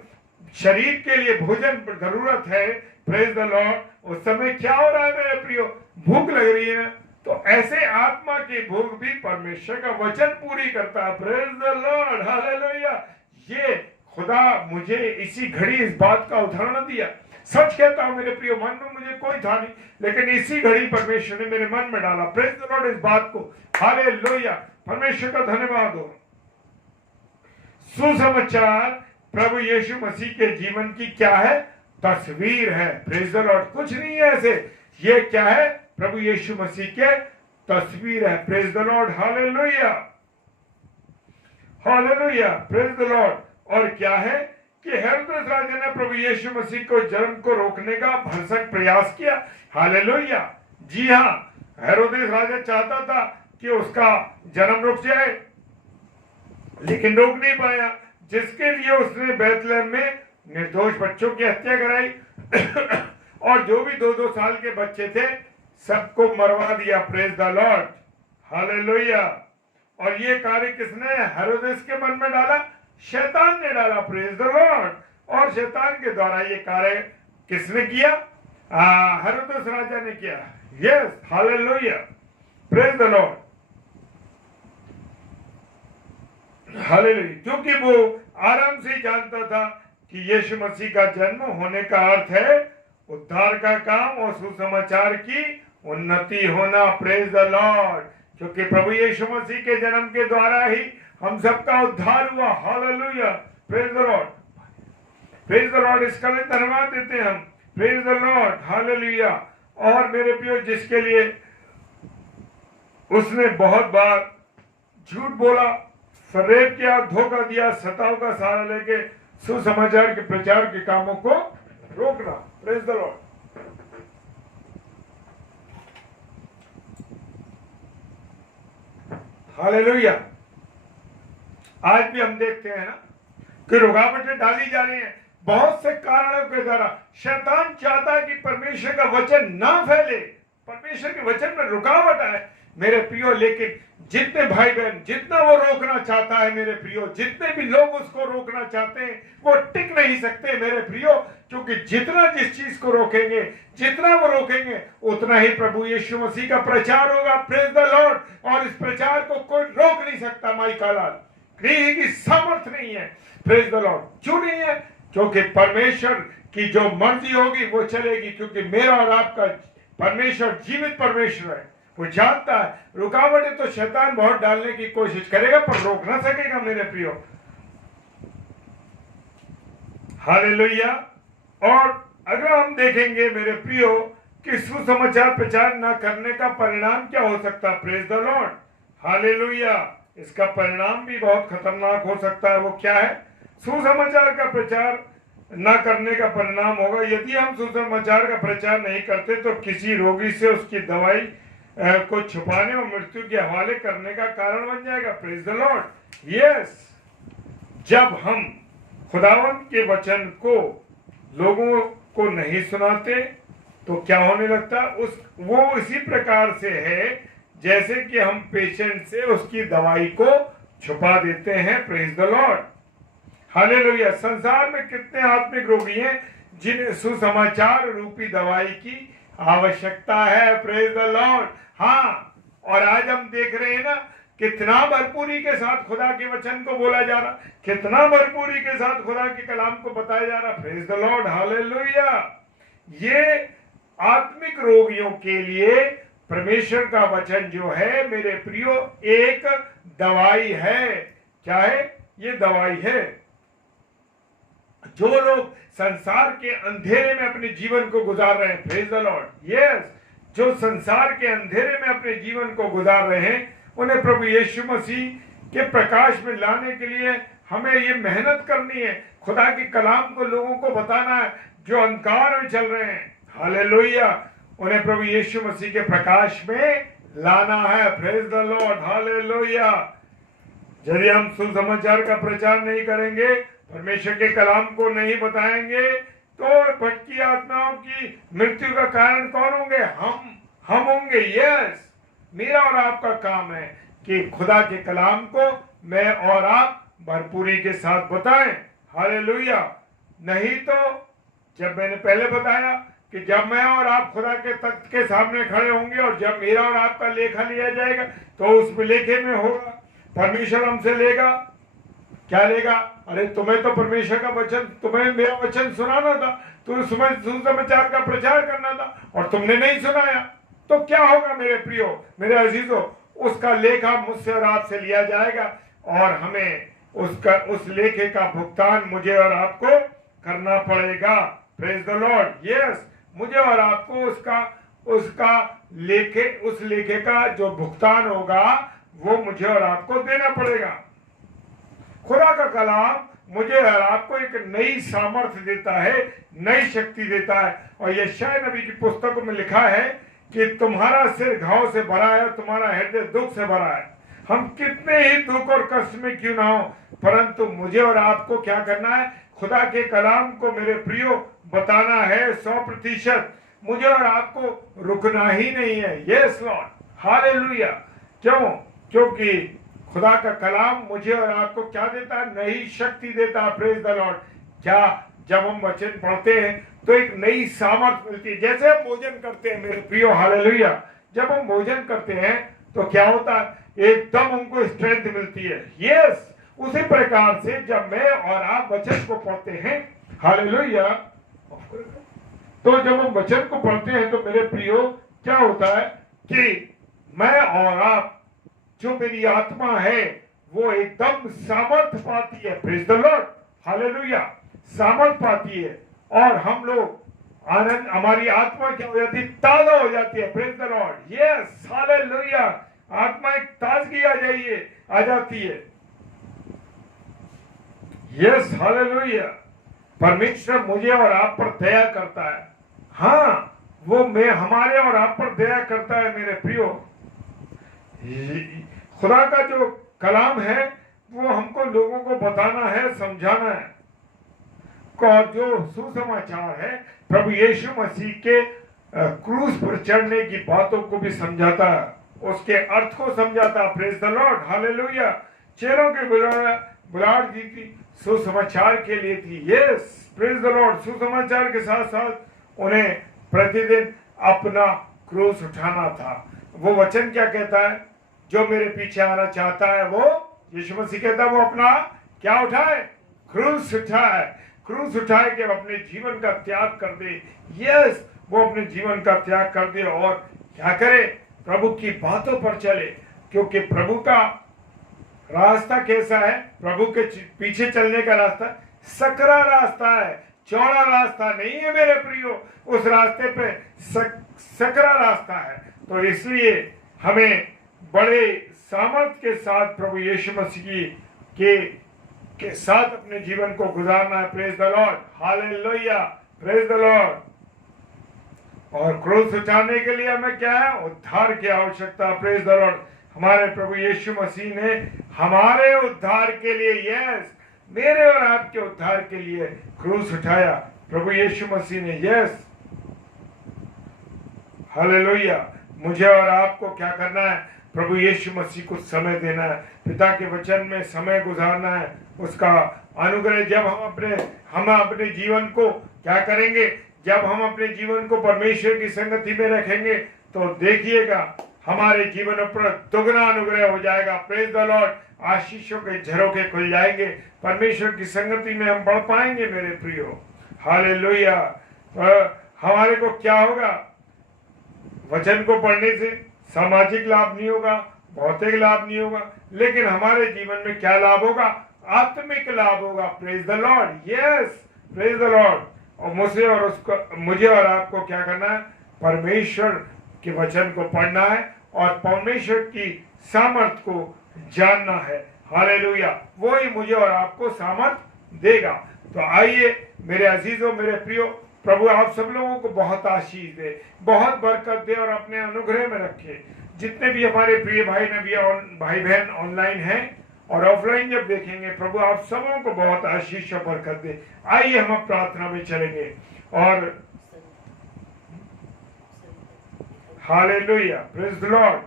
शरीर के लिए भोजन जरूरत है, प्रेज द लॉर्ड। उस समय क्या हो रहा है मेरे प्रियो, भूख लग रही है ना, तो ऐसे आत्मा की भूख भी परमेश्वर का वचन पूरी करता है। Praise the Lord, hallelujah. ये खुदा मुझे इसी घड़ी इस बात का उदाहरण दिया। सच कहता हूं मेरे प्रियो, मन में मुझे कोई था नहीं, लेकिन इसी घड़ी परमेश्वर ने मेरे मन में डाला। प्रेज द लॉर्ड इस बात को, हालेलुया। परमेश्वर का धन्यवाद हो। सुसमाचार प्रभु यीशु मसीह के जीवन की क्या है, तस्वीर है। प्रेज द लॉर्ड, कुछ नहीं है ऐसे, ये क्या है, प्रभु यीशु मसीह के तस्वीर है। Praise the Lord, hallelujah, hallelujah, praise the Lord. और क्या है कि हेरोदेस राजा ने प्रभु यीशु मसीह को जन्म को रोकने का भरसक प्रयास किया। हालेलुया, जी हाँ, हेरोदेस राजा चाहता था कि उसका जन्म रुक जाए, लेकिन रोक नहीं पाया, जिसके लिए उसने बैतलहम में निर्दोष बच्चों की हत्या कराई और जो भी 2-2 साल के बच्चे थे सबको मरवा दिया। Praise the Lord, hallelujah. और ये कार्य किसने हेरोदेस के मन में डाला, शैतान ने डाला। Praise the Lord. और शैतान के द्वारा ये कार्य किसने किया, हेरोदेस राजा ने किया। Yes, hallelujah, praise the Lord, hallelujah. क्योंकि वो आराम से जानता था कि यीशु मसीह का जन्म होने का अर्थ है उद्धार का काम और सुसमाचार की उन्नति होना। Praise the Lord. क्योंकि प्रभु यीशु मसीह के जन्म के द्वारा ही हम सबका उद्धार हुआ। Hallelujah, praise the Lord, praise the Lord. इसका भी धन्यवाद देते हैं हम। Praise the Lord, hallelujah. और मेरे प्रियो, जिसके लिए उसने बहुत बार झूठ बोला, फरेब किया, धोखा दिया, सताव का सहारा लेके सुसमाचार के प्रचार के कामों को रोकना। Praise the Lord, hallelujah. आज भी हम देखते हैं ना कि रुकावटें डाली जा रही हैं बहुत से कारणों के द्वारा। शैतान चाहता है कि परमेश्वर का वचन ना फैले, परमेश्वर के वचन में रुकावट आए मेरे प्रियो। लेकिन जितने भाई बहन, जितना वो रोकना चाहता है मेरे प्रियो, जितने भी लोग उसको रोकना चाहते हैं, वो टिक नहीं सकते मेरे प्रियो। क्योंकि जितना जिस चीज को रोकेंगे, जितना वो रोकेंगे, उतना ही प्रभु यीशु मसीह का प्रचार होगा। Praise the Lord. और इस प्रचार को कोई रोक नहीं सकता। माई कालाल की सामर्थ्य नहीं है। Praise the Lord. क्यों नहीं है? क्योंकि परमेश्वर की जो मर्जी होगी वो चलेगी। क्योंकि मेरा और आपका परमेश्वर जीवित परमेश्वर है। वो जानता है रुकावटें तो शैतान बहुत डालने की कोशिश करेगा, पर रोक ना सकेगा मेरे प्रियो। हालेलुया। और अगर हम देखेंगे मेरे प्रियो कि सुसमाचार प्रचार न करने का परिणाम क्या हो सकता है, प्रेज द लॉर्ड, हालेलुया। इसका परिणाम भी बहुत खतरनाक हो सकता है। वो क्या है? सुसमाचार का प्रचार न करने का परिणाम होगा, यदि हम सुसमाचार का प्रचार नहीं करते तो किसी रोगी से उसकी दवाई को छुपाने और मृत्यु के हवाले करने का कारण बन जाएगा। Praise the Lord. यस, जब हम खुदावंत के वचन को लोगों को नहीं सुनाते तो क्या होने लगता? वो इसी प्रकार से है जैसे कि हम पेशेंट से उसकी दवाई को छुपा देते हैं। Praise the Lord, hallelujah. संसार में कितने आत्मिक रोगी हैं जिन्हें सुसमाचार रूपी दवाई की आवश्यकता है। Praise the Lord. हाँ, और आज हम देख रहे हैं ना कितना भरपूरी के साथ खुदा के वचन को बोला जा रहा, कितना भरपूरी के साथ खुदा के कलाम को बताया जा रहा। Praise the Lord, hallelujah. ये आत्मिक रोगियों के लिए परमेश्वर का वचन जो है मेरे प्रियो एक दवाई है। क्या है? ये दवाई है। जो लोग संसार के अंधेरे में अपने जीवन को गुजार रहे हैं, प्रेज द लॉर्ड, यस, जो संसार के अंधेरे में अपने जीवन को गुजार रहे हैं, उन्हें प्रभु यीशु मसीह के प्रकाश में लाने के लिए हमें ये मेहनत करनी है। खुदा के कलाम को लोगों को बताना है जो अंधकार में चल रहे हैं। हालेलुया। उन्हें प्रभु यीशु मसीह के प्रकाश में लाना है। Praise the Lord, hallelujah. यदि हम सुसमाचार का प्रचार नहीं करेंगे, परमेश्वर के कलाम को नहीं बताएंगे, तो भटकी आत्माओं की मृत्यु का कारण कौन होंगे? हम होंगे। यस, मेरा और आपका काम है कि खुदा के कलाम को मैं और आप भरपूरी के साथ बताएं। हालेलुया। नहीं तो जब मैंने पहले बताया कि जब मैं और आप खुदा के तख्त के सामने खड़े होंगे और जब मेरा और आपका लेखा लिया जाएगा तो उस लेखे में होगा, परमेश्वर हमसे लेगा, क्या लेगा? अरे तुम्हें तो परमेश्वर का वचन, तुम्हें मेरा वचन सुनाना था, तुम्हें सुसमाचार का प्रचार करना था और तुमने नहीं सुनाया, तो क्या होगा मेरे प्रियो, मेरे अजीजों? उसका लेखा मुझसे और आपसे लिया जाएगा और हमें उस लेखे का भुगतान मुझे और आपको करना पड़ेगा। Praise the Lord. यस, मुझे और आपको उस लेखे का जो भुगतान होगा वो मुझे और आपको देना पड़ेगा। खुदा का कलाम मुझे और आपको एक नई सामर्थ्य देता है, नई शक्ति देता है। और यशायाह नबी की पुस्तकों में लिखा है कि तुम्हारा सिर घाव से भरा है, तुम्हारा हृदय दुख से भरा है। हम कितने ही दुख और कष्ट में क्यों ना हो, परंतु मुझे और आपको क्या करना है? खुदा के कलाम को मेरे प्रियो बताना है 100%। मुझे और आपको रुकना ही नहीं है। Yes Lord, hallelujah. क्यों? क्योंकि खुदा का कलाम मुझे और आपको क्या देता है? नई शक्ति देता है। Praise the Lord. क्या जब हम वचन पढ़ते हैं तो एक नई सामर्थ्य मिलती है। जैसे हम भोजन करते हैं मेरे प्रियो, हालेलुया, जब हम भोजन करते हैं तो क्या होता है? एकदम हमको स्ट्रेंथ मिलती है। यस, उसी प्रकार से जब मैं और आप वचन को पढ़ते हैं, हालेलुया, तो जब हम वचन को पढ़ते हैं तो मेरे प्रियो क्या होता है कि मैं और आप, जो मेरी आत्मा है वो एकदम सामर्थ पाती है। प्रेज द लॉर्ड, हालेलुया, सामर्थ पाती है और हम लोग आनंद, हमारी आत्मा क्या हो जाती है? ताजा हो जाती है। Praise the Lord. Yes, hallelujah, आत्मा एक ताजगी आ जाती है। Yes, hallelujah. परमेश्वर मुझे और आप पर दया करता है। हाँ, वो हमारे और आप पर दया करता है मेरे प्रियो। खुदा का जो कलाम है वो हमको लोगों को बताना है, समझाना है। और जो सुसमाचार है प्रभु यीशु मसीह के क्रूस पर चढ़ने की बातों को भी समझाता है, उसके अर्थ को समझाता है। Praise the Lord, hallelujah. चेलों के बुलाहट जी की सुसमाचार के लिए थी। Yes, praise the Lord. सुसमाचार के साथ साथ उन्हें प्रतिदिन अपना क्रूस उठाना था। वो वचन क्या कहता है? जो मेरे पीछे आना चाहता है वो, यीशु मसीह कहता है, वो अपना क्या उठाए? क्रूस उठाए। क्रूस उठाए कि अपने जीवन का त्याग कर दे। यस, वो अपने जीवन का त्याग कर दे और क्या करे? प्रभु की बातों पर चले। क्योंकि प्रभु का रास्ता कैसा है? प्रभु के पीछे चलने का रास्ता सकरा रास्ता है, चौड़ा रास्ता नहीं है मेरे प्रियो। उस रास्ते पे सकरा रास्ता है। तो इसलिए हमें बड़े सामर्थ्य के साथ प्रभु यीशु मसीह के साथ अपने जीवन को गुजारना है। Praise the Lord, hallelujah, praise the Lord. और क्रूस उठाने के लिए हमें क्या है? उद्धार की आवश्यकता। Praise the Lord. हमारे प्रभु यीशु मसीह ने हमारे उद्धार के लिए, यस, मेरे और आपके उद्धार के लिए क्रूस उठाया प्रभु यीशु मसीह ने। Yes, hallelujah. मुझे और आपको क्या करना है? प्रभु यीशु मसीह को समय देना है, पिता के वचन में समय गुजारना है, उसका अनुग्रह। जब हम अपने जीवन को क्या करेंगे? जब हम अपने जीवन को परमेश्वर की संगति में रखेंगे तो देखिएगा हमारे जीवन पर दुगना अनुग्रह हो जाएगा। Praise the Lord. आशीषों के झरोखे खुल जाएंगे। परमेश्वर की संगति में हम बढ़ पाएंगे मेरे प्रियो, हालेलुया। हमारे को क्या होगा? वचन को पढ़ने से सामाजिक लाभ नहीं होगा, भौतिक लाभ नहीं होगा, लेकिन हमारे जीवन में क्या लाभ होगा? आत्मिक लाभ होगा। Praise the Lord. Yes, praise the Lord. और मुझे और आपको क्या करना है? परमेश्वर के वचन को पढ़ना है और परमेश्वर की सामर्थ को जानना है। हालेलुया। वो ही मुझे और आपको सामर्थ देगा। तो आइए मेरे अजीजों, मेरे प्रियो, प्रभु आप सब लोगों को बहुत आशीष दे, बहुत बरकत दे और अपने अनुग्रह में रखे। जितने भी हमारे प्रिय भाई भाई बहन ऑनलाइन हैं और ऑफलाइन जब देखेंगे, प्रभु आप सबों को बहुत आशीष और बरकत दे। आइए हम अब प्रार्थना में चलेंगे और हालेलुया, प्रेज द लॉर्ड।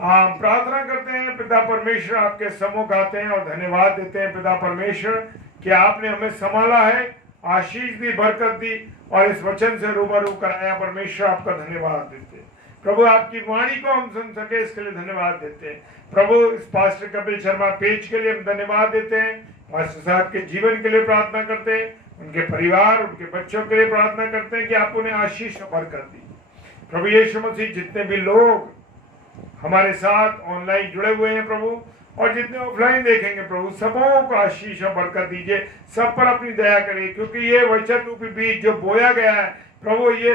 हम प्रार्थना करते हैं। पिता परमेश्वर, आपके सम्मुख आते हैं और धन्यवाद देते हैं पिता परमेश्वर कि आपने हमें संभाला है, आशीष दी, बरकत दी और इस वचन से रूबरू कराया। परमेश्वर आपका धन्यवाद देते हैं प्रभु, आपकी वाणी को हम सुन सके इसके लिए धन्यवाद देते हैं प्रभु। इस पास्टर कपिल शर्मा पेज के लिए हम धन्यवाद देते हैं। पास्टर साहब के जीवन के लिए प्रार्थना करते हैं, उनके परिवार, उनके बच्चों के लिए प्रार्थना करते हैं कि आप उन्हें आशीष और बरकत दीजिए प्रभु यीशु मसीह। जितने भी लोग हमारे साथ ऑनलाइन जुड़े हुए हैं प्रभु, और जितने ऑफलाइन देखेंगे प्रभु, सबों को आशीष और बरकत दीजिए, सब पर अपनी दया करिए, क्योंकि ये वचन रूपी बीज जो बोया गया है प्रभु, ये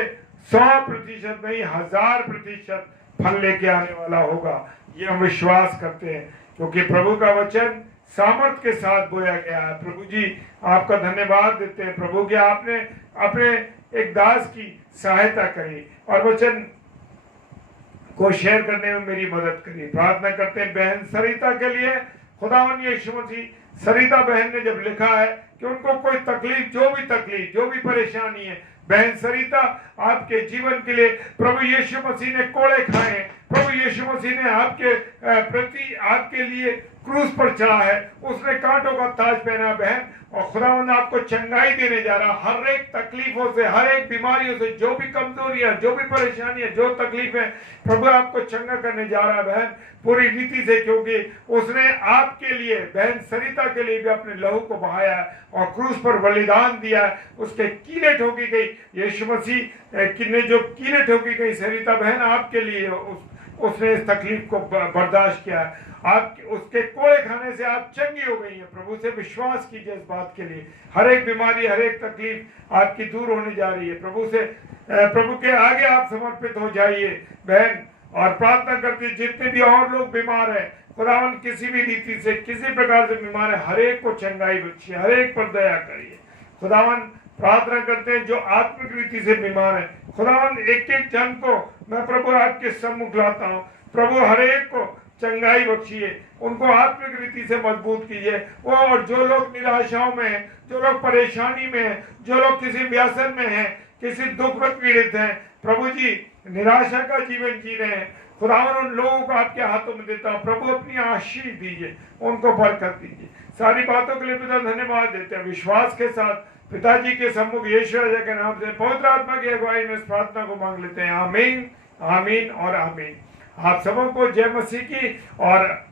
100% नहीं 1000% फल लेके आने वाला होगा, ये हम विश्वास करते हैं, क्योंकि प्रभु का वचन सामर्थ के साथ बोया गया है। प्रभु जी आपका धन्यवाद देते हैं प्रभु कि आपने अपने एक दास की सहायता करी और वचन को शेयर करने में मेरी मदद करी। प्रार्थना करते हैं बहन सरिता के लिए। खुदावन यीशु मसीह, सरिता बहन ने जब लिखा है कि उनको कोई तकलीफ, जो भी परेशानी है, बहन सरिता आपके जीवन के लिए प्रभु यीशु मसीह ने कोड़े खाए, प्रभु यीशु मसीह ने आपके प्रति, आपके लिए क्रूस पर चढ़ा है, उसने कांटों का ताज पहना बहन, और खुदावंद आपको चंगाई देने जा रहा। हर एक तकलीफों से, हर एक बीमारियों से, जो भी कमजोरियां, जो भी परेशानियां, जो तकलीफें, प्रभु आपको चंगा करने जा रहा है बहन, पूरी रीति से, क्योंकि उसने आपके लिए, बहन सरिता के लिए भी अपने लहू को बहाया और क्रूस पर बलिदान दिया। उसके कीले ठोकी गई, यीशु मसीह ने जो कीले ठोकी गई सरिता बहन आपके लिए, उसने इस तकलीफ को बर्दाश्त किया। आप उसके कोड़े खाने से आप चंगी हो गई हैं। प्रभु से विश्वास कीजिए इस बात के लिए। हर एक बीमारी, हर एक तकलीफ आपकी दूर होने जा रही है। प्रभु से, प्रभु के आगे आप समर्पित हो जाइए बहन, और प्रार्थना करते जितने भी और लोग बीमार हैं, खुदावन किसी भी रीति से, किसी प्रकार से बीमार है, हर एक को चंगाई बख्शिए, हर एक पर दया करिए खुदावन। प्रार्थना करते हैं जो आत्मिक रीति से बीमार है, खुदावन एक एक जन को मैं प्रभु आपके सम्मुख लाता हूँ। प्रभु हर एक को चंगाई बख्शिए, उनको आत्मिक रीति से मजबूत कीजिए। वो, और जो लोग निराशाओं में हैं, जो लोग परेशानी में हैं, जो लोग किसी व्यसन में हैं, किसी दुख में पीड़ित हैं, प्रभु जी निराशा का जीवन जी रहे हैं, खुदावन उन लोगों को आपके हाथों में देता हूँ। प्रभु अपनी आशीष दीजिए, उनको बरकत दीजिए। सारी बातों के लिए पिता धन्यवाद देते हैं। विश्वास के साथ पिताजी के सम्मुख यीशु राजा के नाम से पवित्र आत्मा की अगुवाई में इस प्रार्थना को मांग लेते हैं। आमीन, आमीन और आमीन। आप सबों को जय मसीह की। और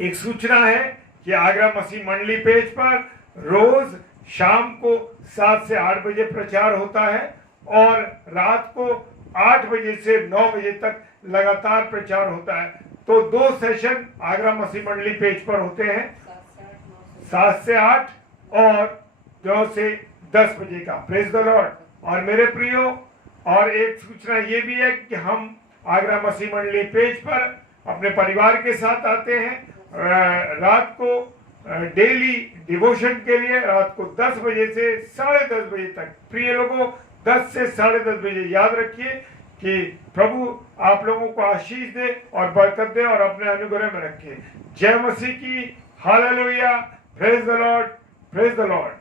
एक सूचना है कि आगरा मसीह मंडली पेज पर रोज शाम को 7 से 8 बजे प्रचार होता है, और रात को 8 बजे से 9 बजे तक लगातार प्रचार होता है। तो 2 सेशन आगरा मसीह मंडली पेज पर होते हैं, 7 से 8 और 9 से 10 बजे का। Praise the Lord. और मेरे प्रियो, और एक सूचना ये भी है कि हम आगरा मसीह मंडली पेज पर अपने परिवार के साथ आते हैं रात को डेली डिवोशन के लिए, रात को 10 बजे से 10:30 बजे तक। प्रिय लोगों, 10 से 10:30 बजे याद रखिए कि प्रभु आप लोगों को आशीष दे और बरकत दे और अपने अनुग्रह में रखे। जय मसीह की। Hallelujah. Praise the Lord, praise the Lord.